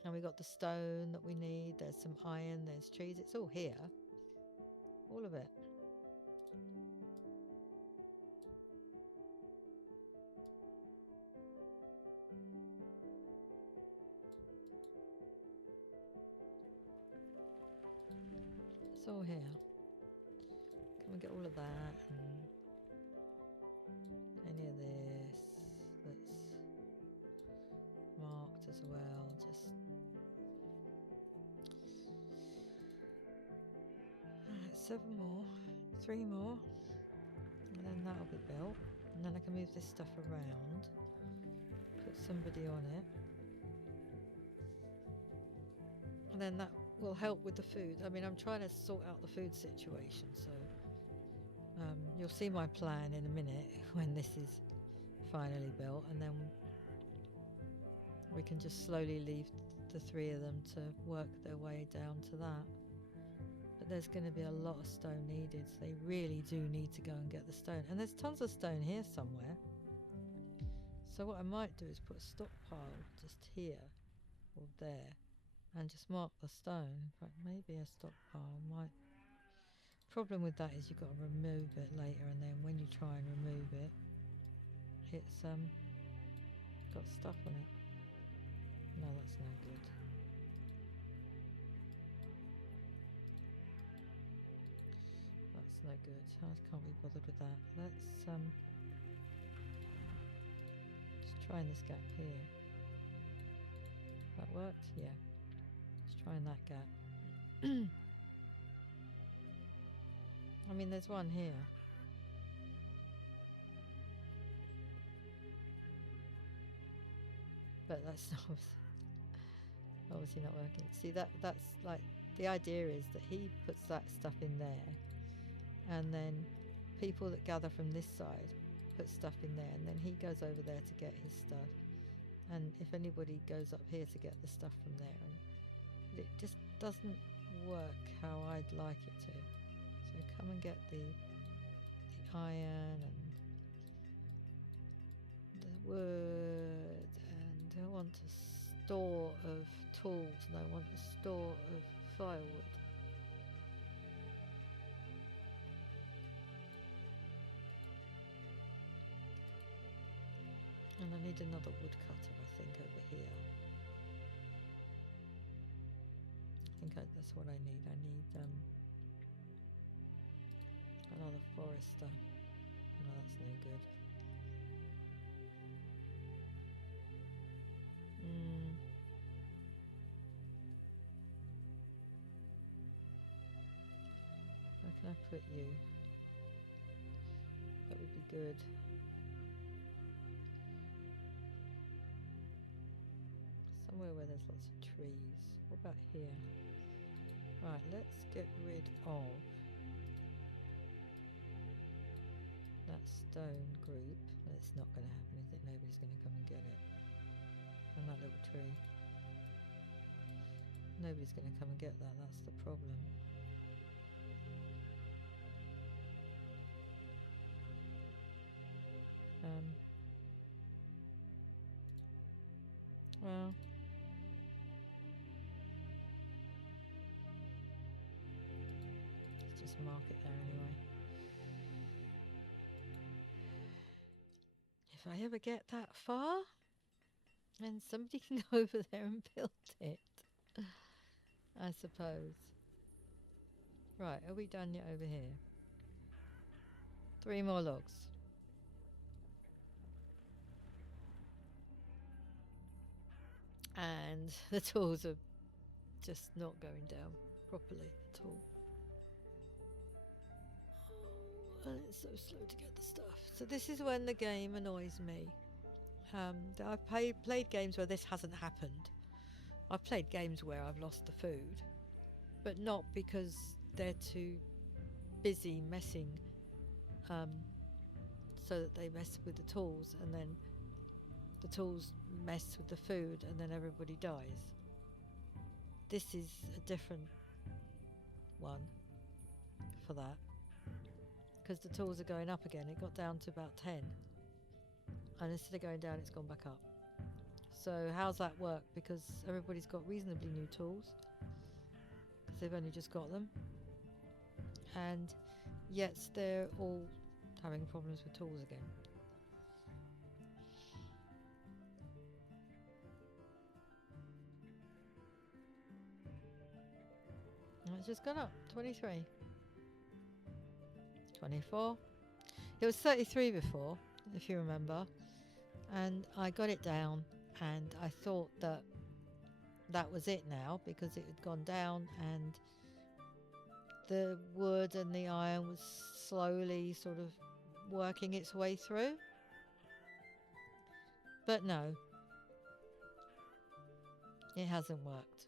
And we got the stone that we need. There's some iron, there's trees. It's all here. All of it. It's all here. Can we get all of that? And any of this that's marked as well. Just 7 more, 3 more, and then that'll be built. And then I can move this stuff around, put somebody on it, and then that will help with the food. I mean, I'm trying to sort out the food situation, so you'll see my plan in a minute when this is finally built, and then we can just slowly leave the 3 of them to work their way down to that. But there's going to be a lot of stone needed, so they really do need to go and get the stone. And there's tons of stone here somewhere. So what I might do is put a stockpile just here or there and just mark the stone. In fact, maybe a stockpile might. Problem with that is you've got to remove it later, and then when you try and remove it, it's got stuff on it. No, that's no good. That's no good. I can't be bothered with that. Let's just try this gap here. That worked? Yeah. Let's try that gap. I mean, there's one here. But that's not obviously not working. See, that's like the idea is that he puts that stuff in there, and then people that gather from this side put stuff in there, and then he goes over there to get his stuff. And if anybody goes up here to get the stuff from there, and it just doesn't work how I'd like it to. So come and get the iron and the wood, and I want a store of tools, and I want a store of firewood. And I need another woodcutter, I think, over here. I think that's what I need. I need another forester. No, that's no good. Where can I put you? That would be good. Somewhere where there's lots of trees. What about here? Right, let's get rid of that stone group. It's not going to happen, is it? Nobody's going to come and get it. And that little tree. Nobody's going to come and get that. That's the problem. Well, let's just mark it there anyway. If I ever get that far, then somebody can go over there and build it, I suppose. Right, are we done yet over here? 3 more logs. And the tools are just not going down properly at all. And it's so slow to get the stuff. So this is when the game annoys me. I've played games where this hasn't happened. I've played games where I've lost the food, but not because they're too busy messing, so that they mess with the tools, and then the tools mess with the food, and then everybody dies. This is a different one for that, because the tools are going up again. It got down to about 10, and instead of going down, it's gone back up. So how's that work? Because everybody's got reasonably new tools, because they've only just got them, and yet they're all having problems with tools again. And it's just gone up. 23, 24. It was 33 before, if you remember, and I got it down, and I thought that that was it now, because it had gone down and the wood and the iron was slowly sort of working its way through. But no, it hasn't worked.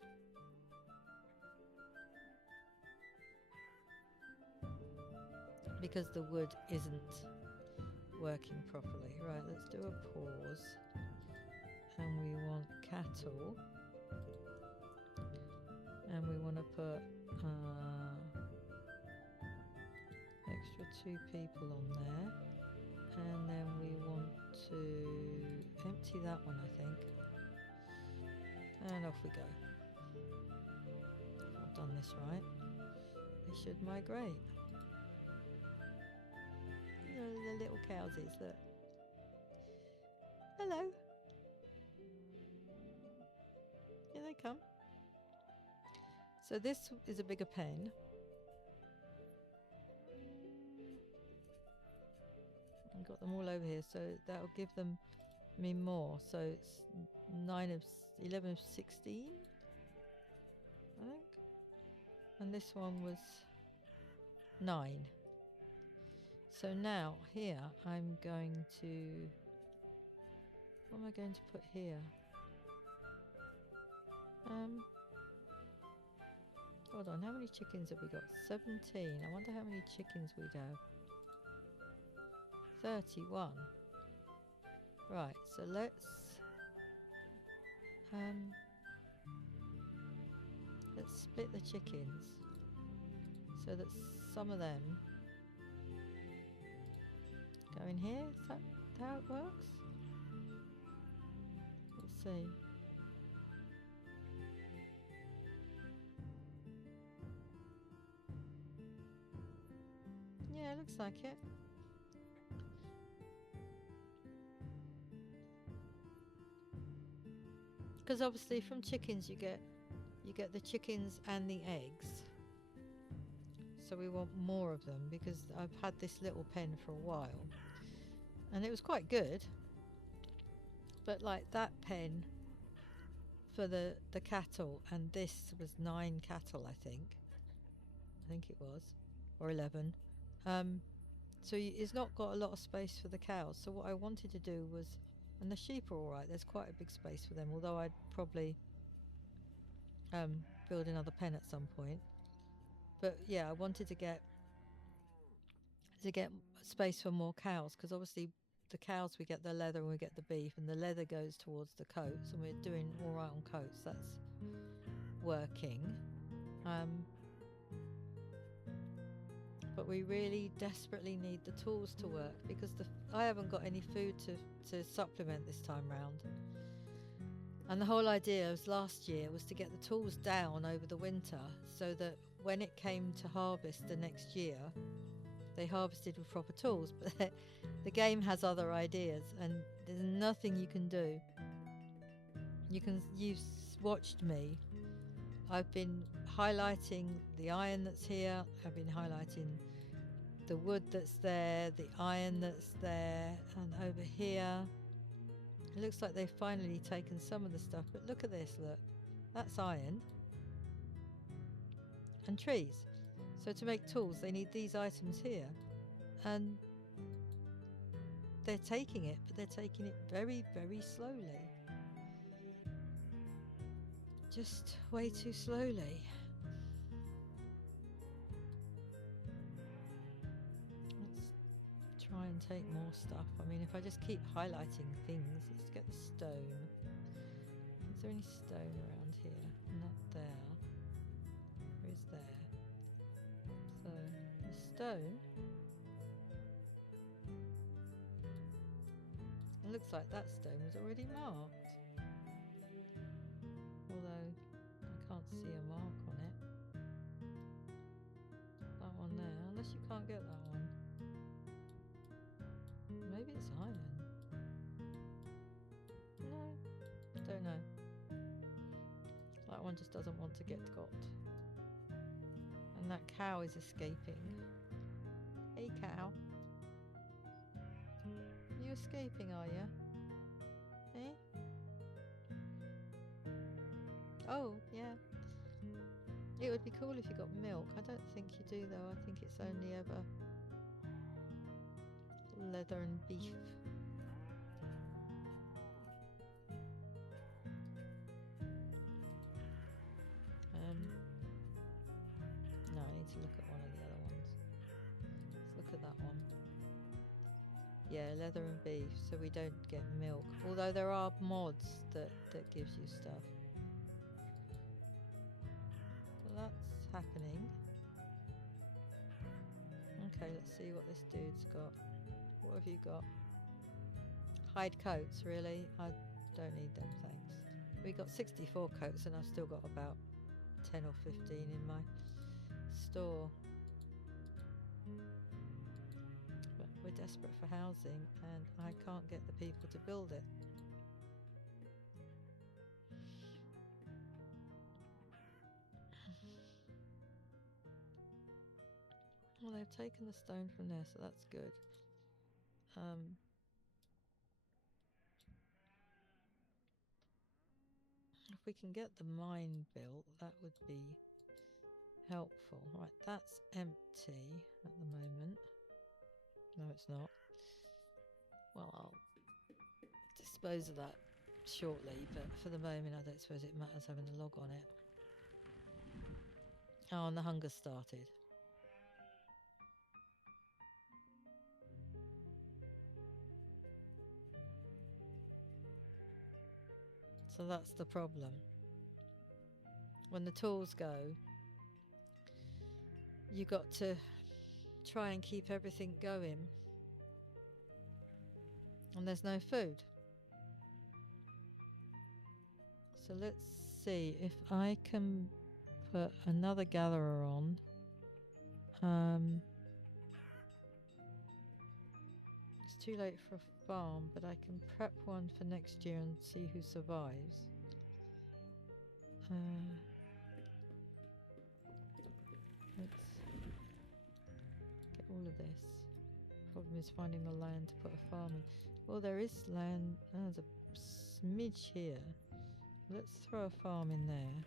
Because the wood isn't working properly. Right, let's do a pause. And we want cattle. And we want to put extra 2 people on there. And then we want to empty that one, I think. And off we go. If I've done this right, they should migrate. The little cowsies, look. Hello. Here they come. So this is a bigger pen. I've got them all over here, so that'll give me more. So it's 11 of 16, I think. And this one was 9. So now here I'm going to, what am I going to put here? Oh, Hold on, how many chickens have we got? 17. I wonder how many chickens we'd have. 31. Right, so let's split the chickens so that some of them go in here. Is that how it works? Let's see. Yeah, it looks like it. Because obviously from chickens you get the chickens and the eggs. So we want more of them because I've had this little pen for a while and it was quite good. But like that pen for the cattle, and this was 9 cattle, I think it was, or 11. So it's not got a lot of space for the cows. So what I wanted to do was, and the sheep are all right, there's quite a big space for them, although I'd probably build another pen at some point. But yeah, I wanted to get space for more cows, because obviously the cows, we get the leather and we get the beef, and the leather goes towards the coats, and we're doing all right on coats. That's working. But we really desperately need the tools to work, because I haven't got any food to supplement this time round. And the whole idea was last year was to get the tools down over the winter so that when it came to harvest the next year, they harvested with proper tools. But the game has other ideas and there's nothing you can do. You've watched me. I've been highlighting the iron that's here. I've been highlighting the wood that's there, the iron that's there, and over here. It looks like they've finally taken some of the stuff, but look at this, look. That's iron. And trees. So to make tools, they need these items here. And they're taking it, but they're taking it very, very slowly. Just way too slowly. Let's try and take more stuff. I mean, if I just keep highlighting things, let's get the stone. Is there any stone around here? Not there. There is there. So, the stone. It looks like that stone was already marked. Although, I can't see a mark on it. That one there, unless you can't get that one. Maybe it's iron. No, don't know. That one just doesn't want to get got. And that cow is escaping. Hey cow. You escaping, are you? Eh? Oh, yeah. It would be cool if you got milk. I don't think you do though. I think it's only ever leather and beef. No, I need to look at one of the other ones. Let's look at that one. Yeah, leather and beef, so we don't get milk. Although there are mods that gives you stuff. So that's happening. Okay, let's see what this dude's got. What have you got? Hide coats, really? I don't need them, thanks. We got 64 coats and I've still got about 10 or 15 in my store. But we're desperate for housing and I can't get the people to build it. Well, they've taken the stone from there, so that's good. If we can get the mine built, that would be helpful. Right, that's empty at the moment. No, it's not. Well, I'll dispose of that shortly, but for the moment I don't suppose it matters having a log on it. Oh, and the hunger started. So that's the problem. When the tools go, you got to try and keep everything going. And there's no food. So let's see if I can put another gatherer on. It's too late for a farm, but I can prep one for next year and see who survives. Let's get all of this. Problem is finding the land to put a farm in. Well, there is land. There's a smidge here. Let's throw a farm in there.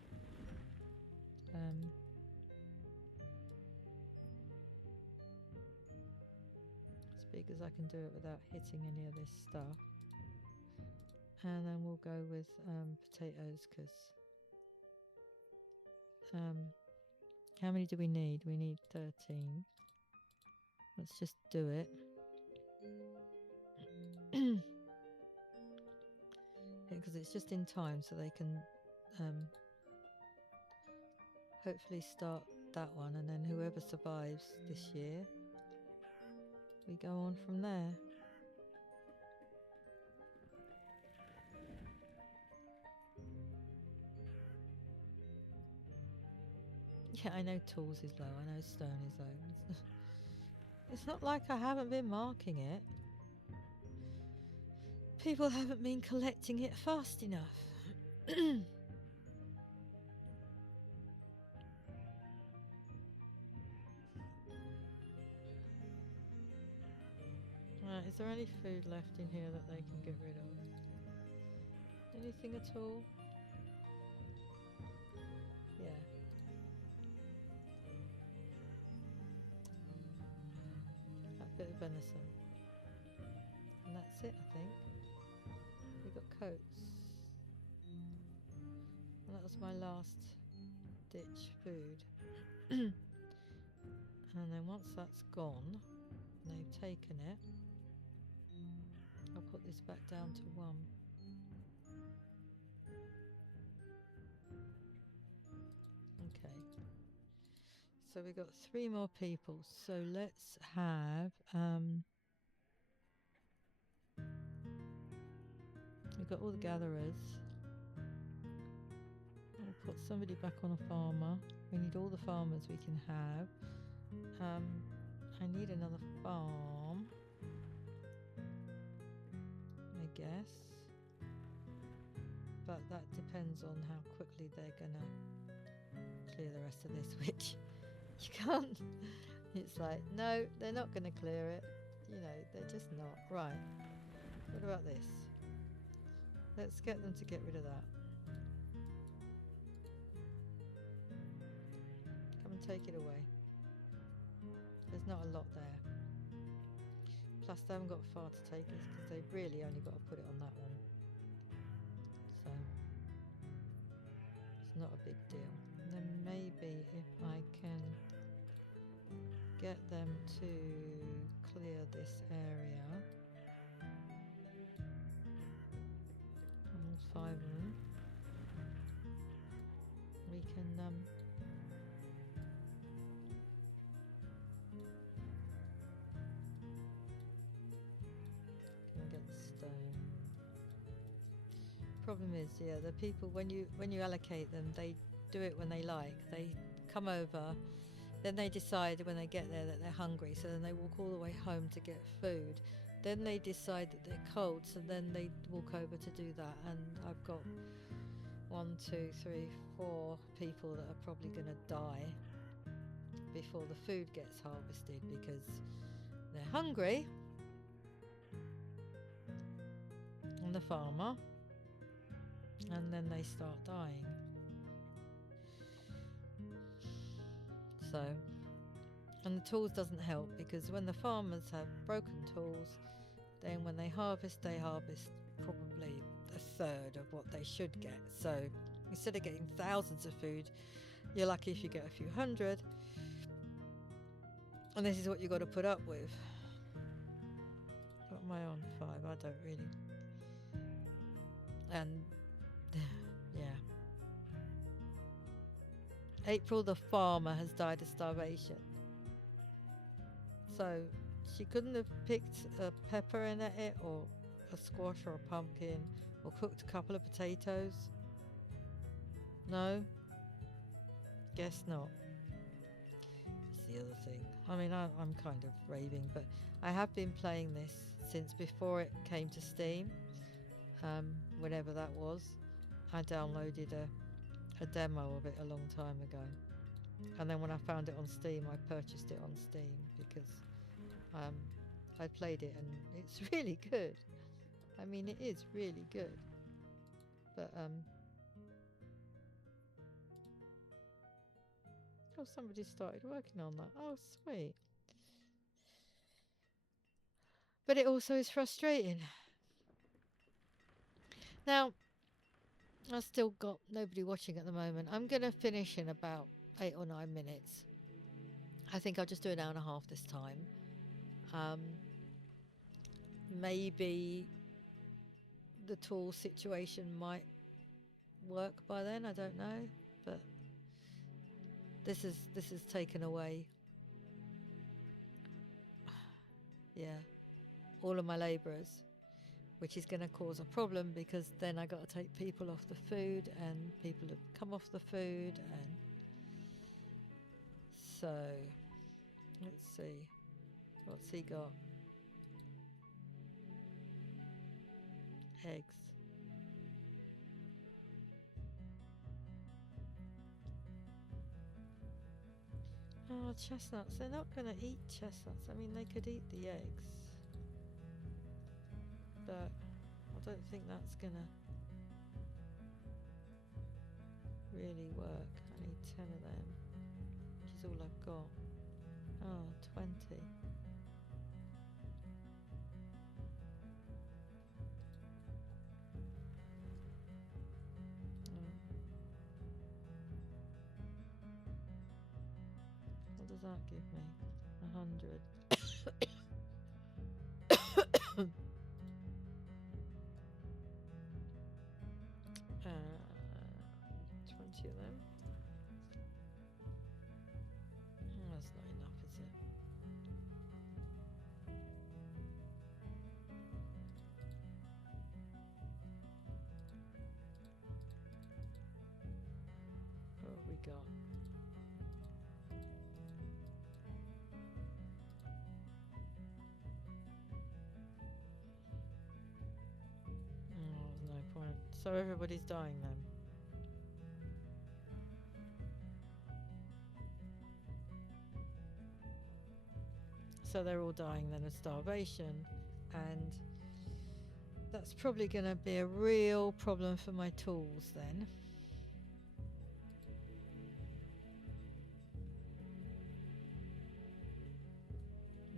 As big as I can do it without hitting any of this stuff. And then we'll go with potatoes, because how many do we need? We need 13. Let's just do it. Because it's just in time, so they can hopefully start that one, and then whoever survives this year, we go on from there. Yeah, I know tools is low, I know stone is low. It's not like I haven't been marking it. People haven't been collecting it fast enough. Right, is there any food left in here that they can get rid of? Anything at all? Yeah. That bit of venison. And that's it, I think. We got coats. And that was my last ditch food. And then once that's gone, they've taken it, I'll put this back down to 1. Okay. So we've got 3 more people. So let's have we've got all the gatherers. We'll put somebody back on a farmer. We need all the farmers we can have. I need another farm, I guess. But that depends on how quickly they're gonna clear the rest of this, which you can't. It's like, no, they're not gonna clear it. You know, they're just not. Right. What about this? Let's get them to get rid of that. Come and take it away. There's not a lot there. Plus they haven't got far to take us, because they've really only got to put it on that one. So it's not a big deal. And then maybe if I can get them to clear this area. All 5 of them. We can get the stone. Problem is, yeah, the people, when you allocate them, they do it when they like. They come over, then they decide when they get there that they're hungry, so then they walk all the way home to get food. Then they decide that they're cold, so then they walk over to do that. And I've got 1, 2, 3, 4 people that are probably going to die before the food gets harvested because they're hungry. And the farmer. And then they start dying. So, and the tools doesn't help, because when the farmers have broken tools, then when they harvest probably a third of what they should get. So instead of getting thousands of food, You're lucky if you get a few hundred. And this is what you got to put up with. What am I on? 5. I don't really. And yeah. April the farmer has died of starvation. So she couldn't have picked a pepper in it, or a squash, or a pumpkin, or cooked a couple of potatoes. No? Guess not. That's the other thing. I mean, I'm kind of raving, but I have been playing this since before it came to Steam. Whenever that was. I downloaded a demo of it a long time ago. And then when I found it on Steam, I purchased it on Steam because I played it and it's really good. I mean, it is really good. But oh, somebody started working on that. Oh, sweet. But it also is frustrating. Now, I've still got nobody watching at the moment. I'm going to finish in about 8 or 9 minutes. I think I'll just do an hour and a half this time. Maybe the tool situation might work by then. I don't know, but this has taken away, yeah, all of my labourers, which is going to cause a problem because then I got to take people off the food, and people have come off the food, and so let's see, what's he got? Eggs. Oh, chestnuts. They're not going to eat chestnuts. I mean, they could eat the eggs, but I don't think that's going to really work. I need 10 of them, which is all I've got. Oh, 20. What does that give me? 100. 20 of them. That's not enough, is it? What have we got? Oh, there's no point. So everybody's dying then. So they're all dying then of starvation, and that's probably going to be a real problem for my tools then.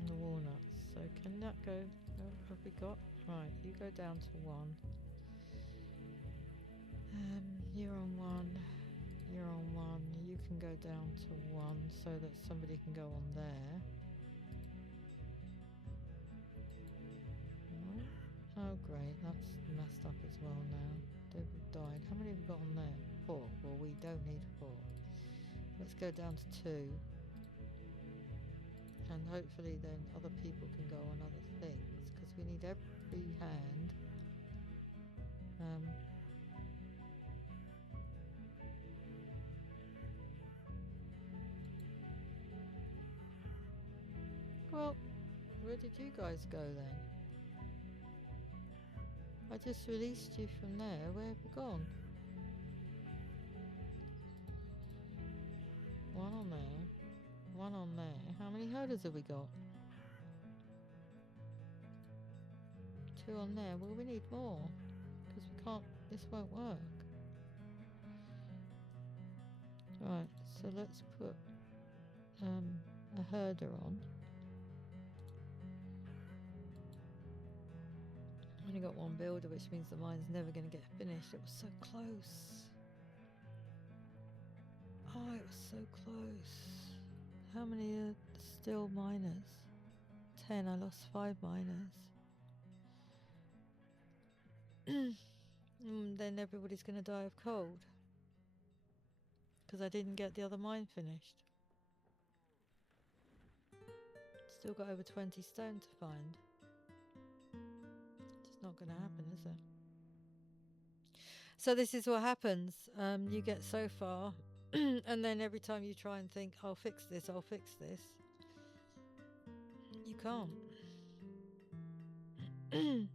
And the walnuts. So can that go? What have we got? Right, you go down to 1. You're on 1. You're on 1. You can go down to 1 so that somebody can go on there. Oh great, that's messed up as well now. They've died. How many have we got on there? 4. Well, we don't need 4. Let's go down to 2. And hopefully then other people can go on other things, because we need every hand. Well, where did you guys go then? I just released you from there. Where have you gone? 1 on there. 1 on there. How many herders have we got? 2 on there. Well, we need more, because we can't. This won't work. Right. So let's put a herder on. I've only got 1 builder, which means the mine's never going to get finished. It was so close. Oh, it was so close. How many are still miners? 10. I lost 5 miners. Then everybody's going to die of cold. Because I didn't get the other mine finished. Still got over 20 stone to find. It's not going to happen, is it? So this is what happens. You get so far, and then every time you try and think, I'll fix this, you can't. I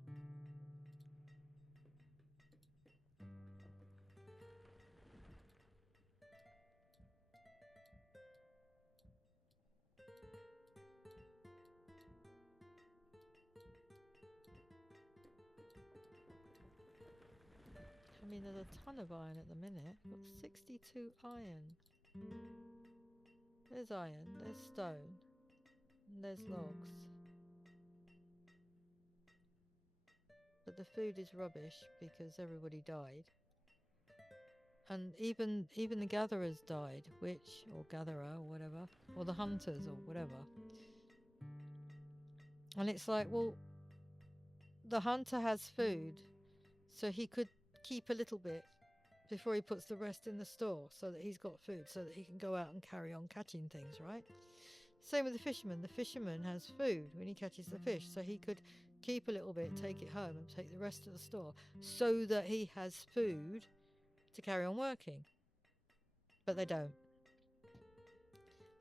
mean, there's a ton of iron at the minute. Got 62 iron. There's iron, there's stone, and there's logs. But the food is rubbish because everybody died. And even the gatherers died, or gatherer, or whatever, or the hunters, or whatever. And it's like, well, the hunter has food, so he could keep a little bit before he puts the rest in the store, so that he's got food, so that he can go out and carry on catching things, right? Same with the fisherman. The fisherman has food when he catches the fish, so he could keep a little bit, take it home, and take the rest to the store, so that he has food to carry on working. But they don't.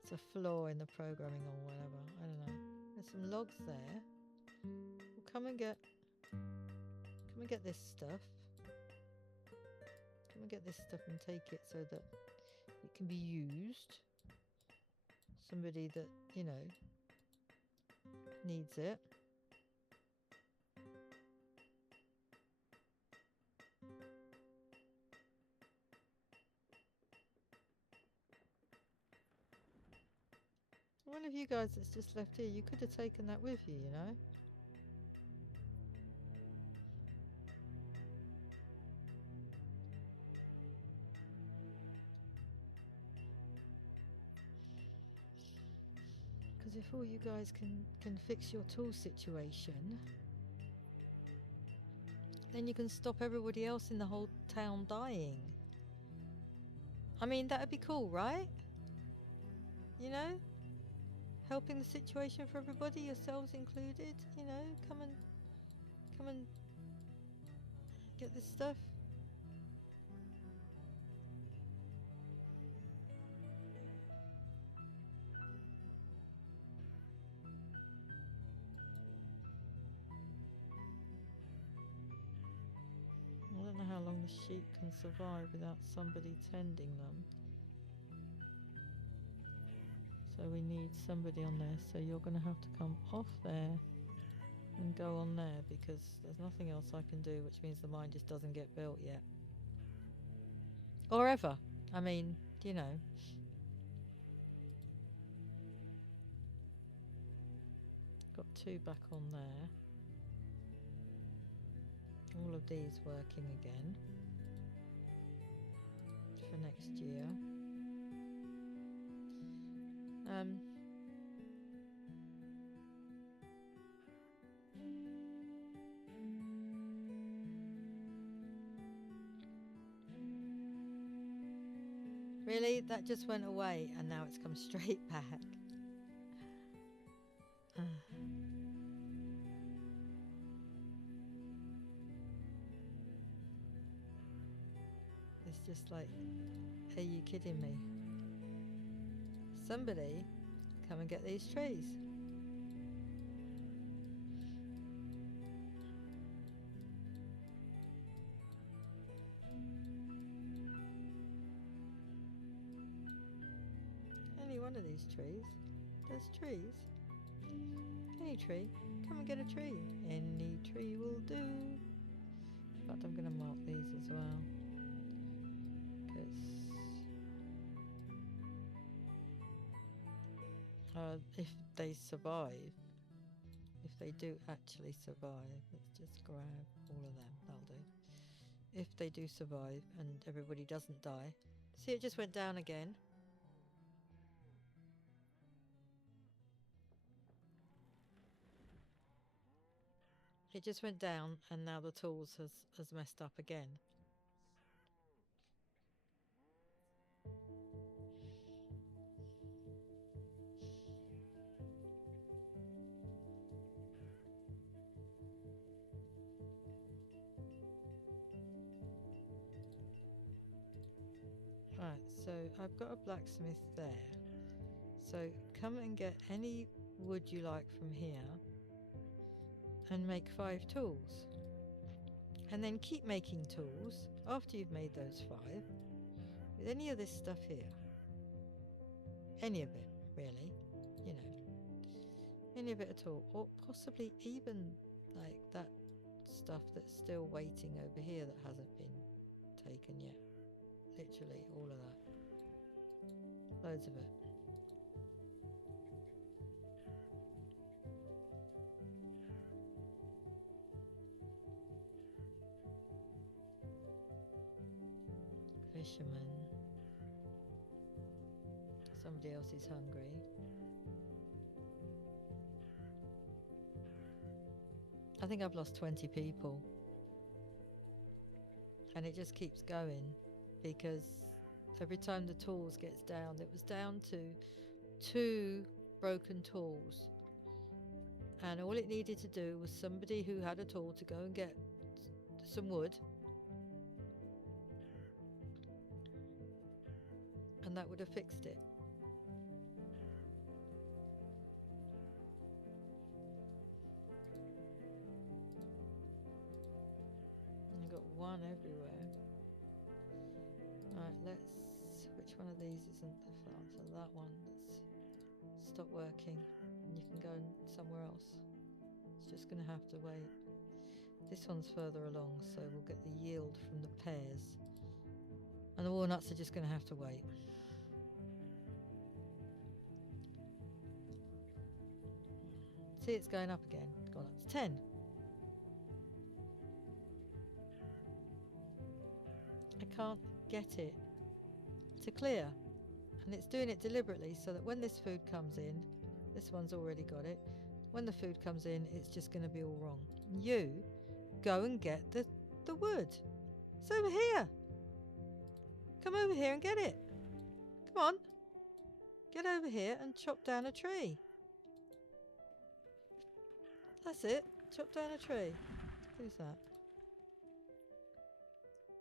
It's a flaw in the programming or whatever. I don't know. There's some logs there. Well, come and get this stuff. Come and get this stuff and take it so that it can be used. Somebody that, you know, needs it. One of you guys that's just left here, you could have taken that with you, you know? Because if all you guys can fix your tool situation, then you can stop everybody else in the whole town dying. I mean, that would be cool, right? You know? Helping the situation for everybody, yourselves included, you know? Come and get this stuff. I don't know how long the sheep can survive without somebody tending them. So we need somebody on there. So you're going to have to come off there and go on there, because there's nothing else I can do, which means the mine just doesn't get built yet. Or ever. I mean, you know. Got 2 back on there. All of these working again for next year. Really? That just went away and now it's come straight back. It's just like, are you kidding me? Somebody come and get these trees. Any one of these trees. There's trees. Any tree. Come and get a tree. Any tree will do. In fact, I'm going to mark these as well. Because if they survive, if they do actually survive, let's just grab all of them. That'll do. If they do survive and everybody doesn't die. See, it just went down again. It just went down, and now the tools has messed up again. Right, so I've got a blacksmith there. So come and get any wood you like from here and make 5 tools. And then keep making tools after you've made those 5 with any of this stuff here. Any of it, really. You know, any of it at all. Or possibly even like that stuff that's still waiting over here that hasn't been taken yet. Literally all of that. Loads of it. Fisherman. Somebody else is hungry. I think I've lost 20 people. And it just keeps going because every time the tools gets down, it was down to 2 broken tools. And all it needed to do was somebody who had a tool to go and get some wood. And that would have fixed it. And I've got 1 everywhere. Right, let's... Which one of these isn't the file? So that one, let's stop working. And you can go somewhere else. It's just going to have to wait. This one's further along, so we'll get the yield from the pears. And the walnuts are just going to have to wait. See, it's going up again. Gone up to 10. I can't get it to clear. And it's doing it deliberately so that when this food comes in, this one's already got it. When the food comes in, it's just going to be all wrong. You go and get the wood. It's over here. Come over here and get it. Come on. Get over here and chop down a tree. That's it. Chop down a tree. Who's that?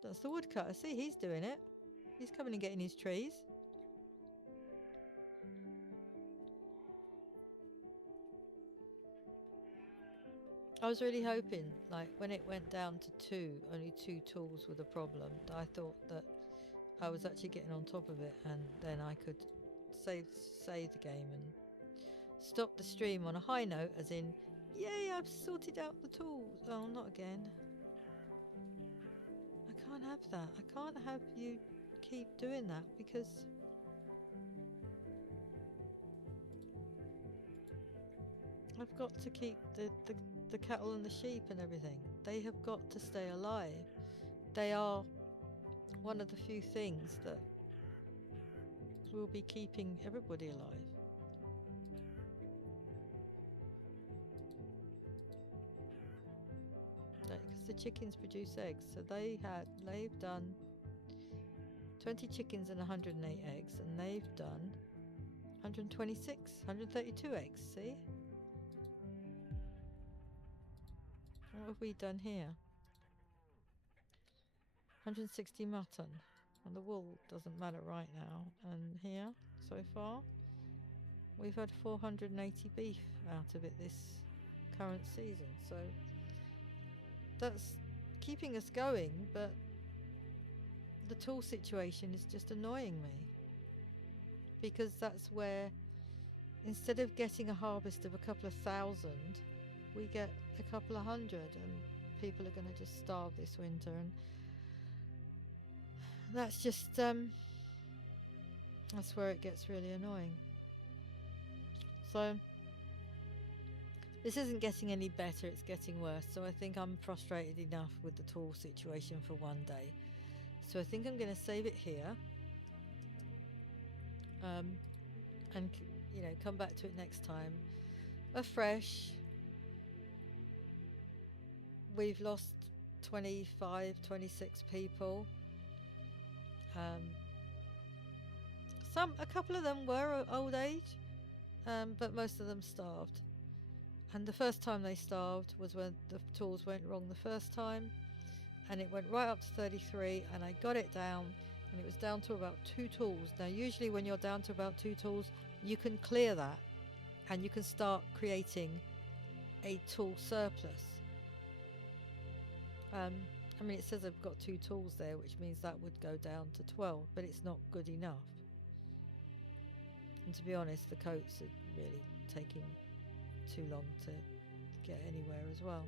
That's the woodcutter. See, he's doing it. He's coming and getting his trees. I was really hoping, like, when it went down to 2, only 2 tools were the problem, I thought that I was actually getting on top of it, and then I could save the game and stop the stream on a high note, as in, yay, I've sorted out the tools. Oh, not again. I can't have that. I can't have you keep doing that, because I've got to keep the cattle and the sheep and everything. They have got to stay alive. They are one of the few things that will be keeping everybody alive. Because the chickens produce eggs, so they've done 20 chickens and 108 eggs, and they've done 132 eggs. See? What have we done here? 160 mutton, and the wool doesn't matter right now. And here, so far, we've had 480 beef out of it this current season. So that's keeping us going, but the tool situation is just annoying me, because that's where, instead of getting a harvest of a couple of thousand, we get a couple of hundred, and people are going to just starve this winter. And that's just that's where it gets really annoying. So this isn't getting any better, it's getting worse. So I think I'm frustrated enough with the tool situation for one day. So I think I'm going to save it here, and you know, come back to it next time afresh, we've lost 25, 26 people. Um, a couple of them were old age, but most of them starved. And the first time they starved was when the tools went wrong the first time, and it went right up to 33, and I got it down, and it was down to about 2 tools. Now, usually when you're down to about 2 tools, you can clear that, and you can start creating a tool surplus. Um, I mean, it says I've got 2 tools there, which means that would go down to 12, but it's not good enough. And to be honest, the coats are really taking too long to get anywhere as well.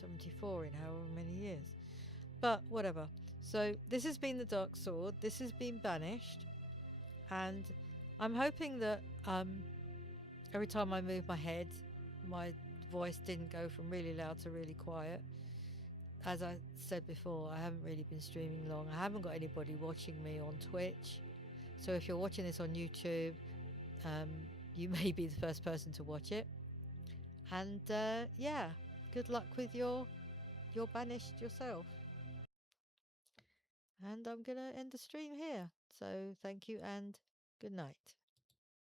74 in however many years. But whatever. So this has been the Dark Sword. This has been Banished. And I'm hoping that every time I move my head, my voice didn't go from really loud to really quiet. As I said before, I haven't really been streaming long. I haven't got anybody watching me on Twitch. So if you're watching this on YouTube, um, you may be the first person to watch it. And yeah, good luck with your Banished yourself. And I'm going to end the stream here. So thank you and good night.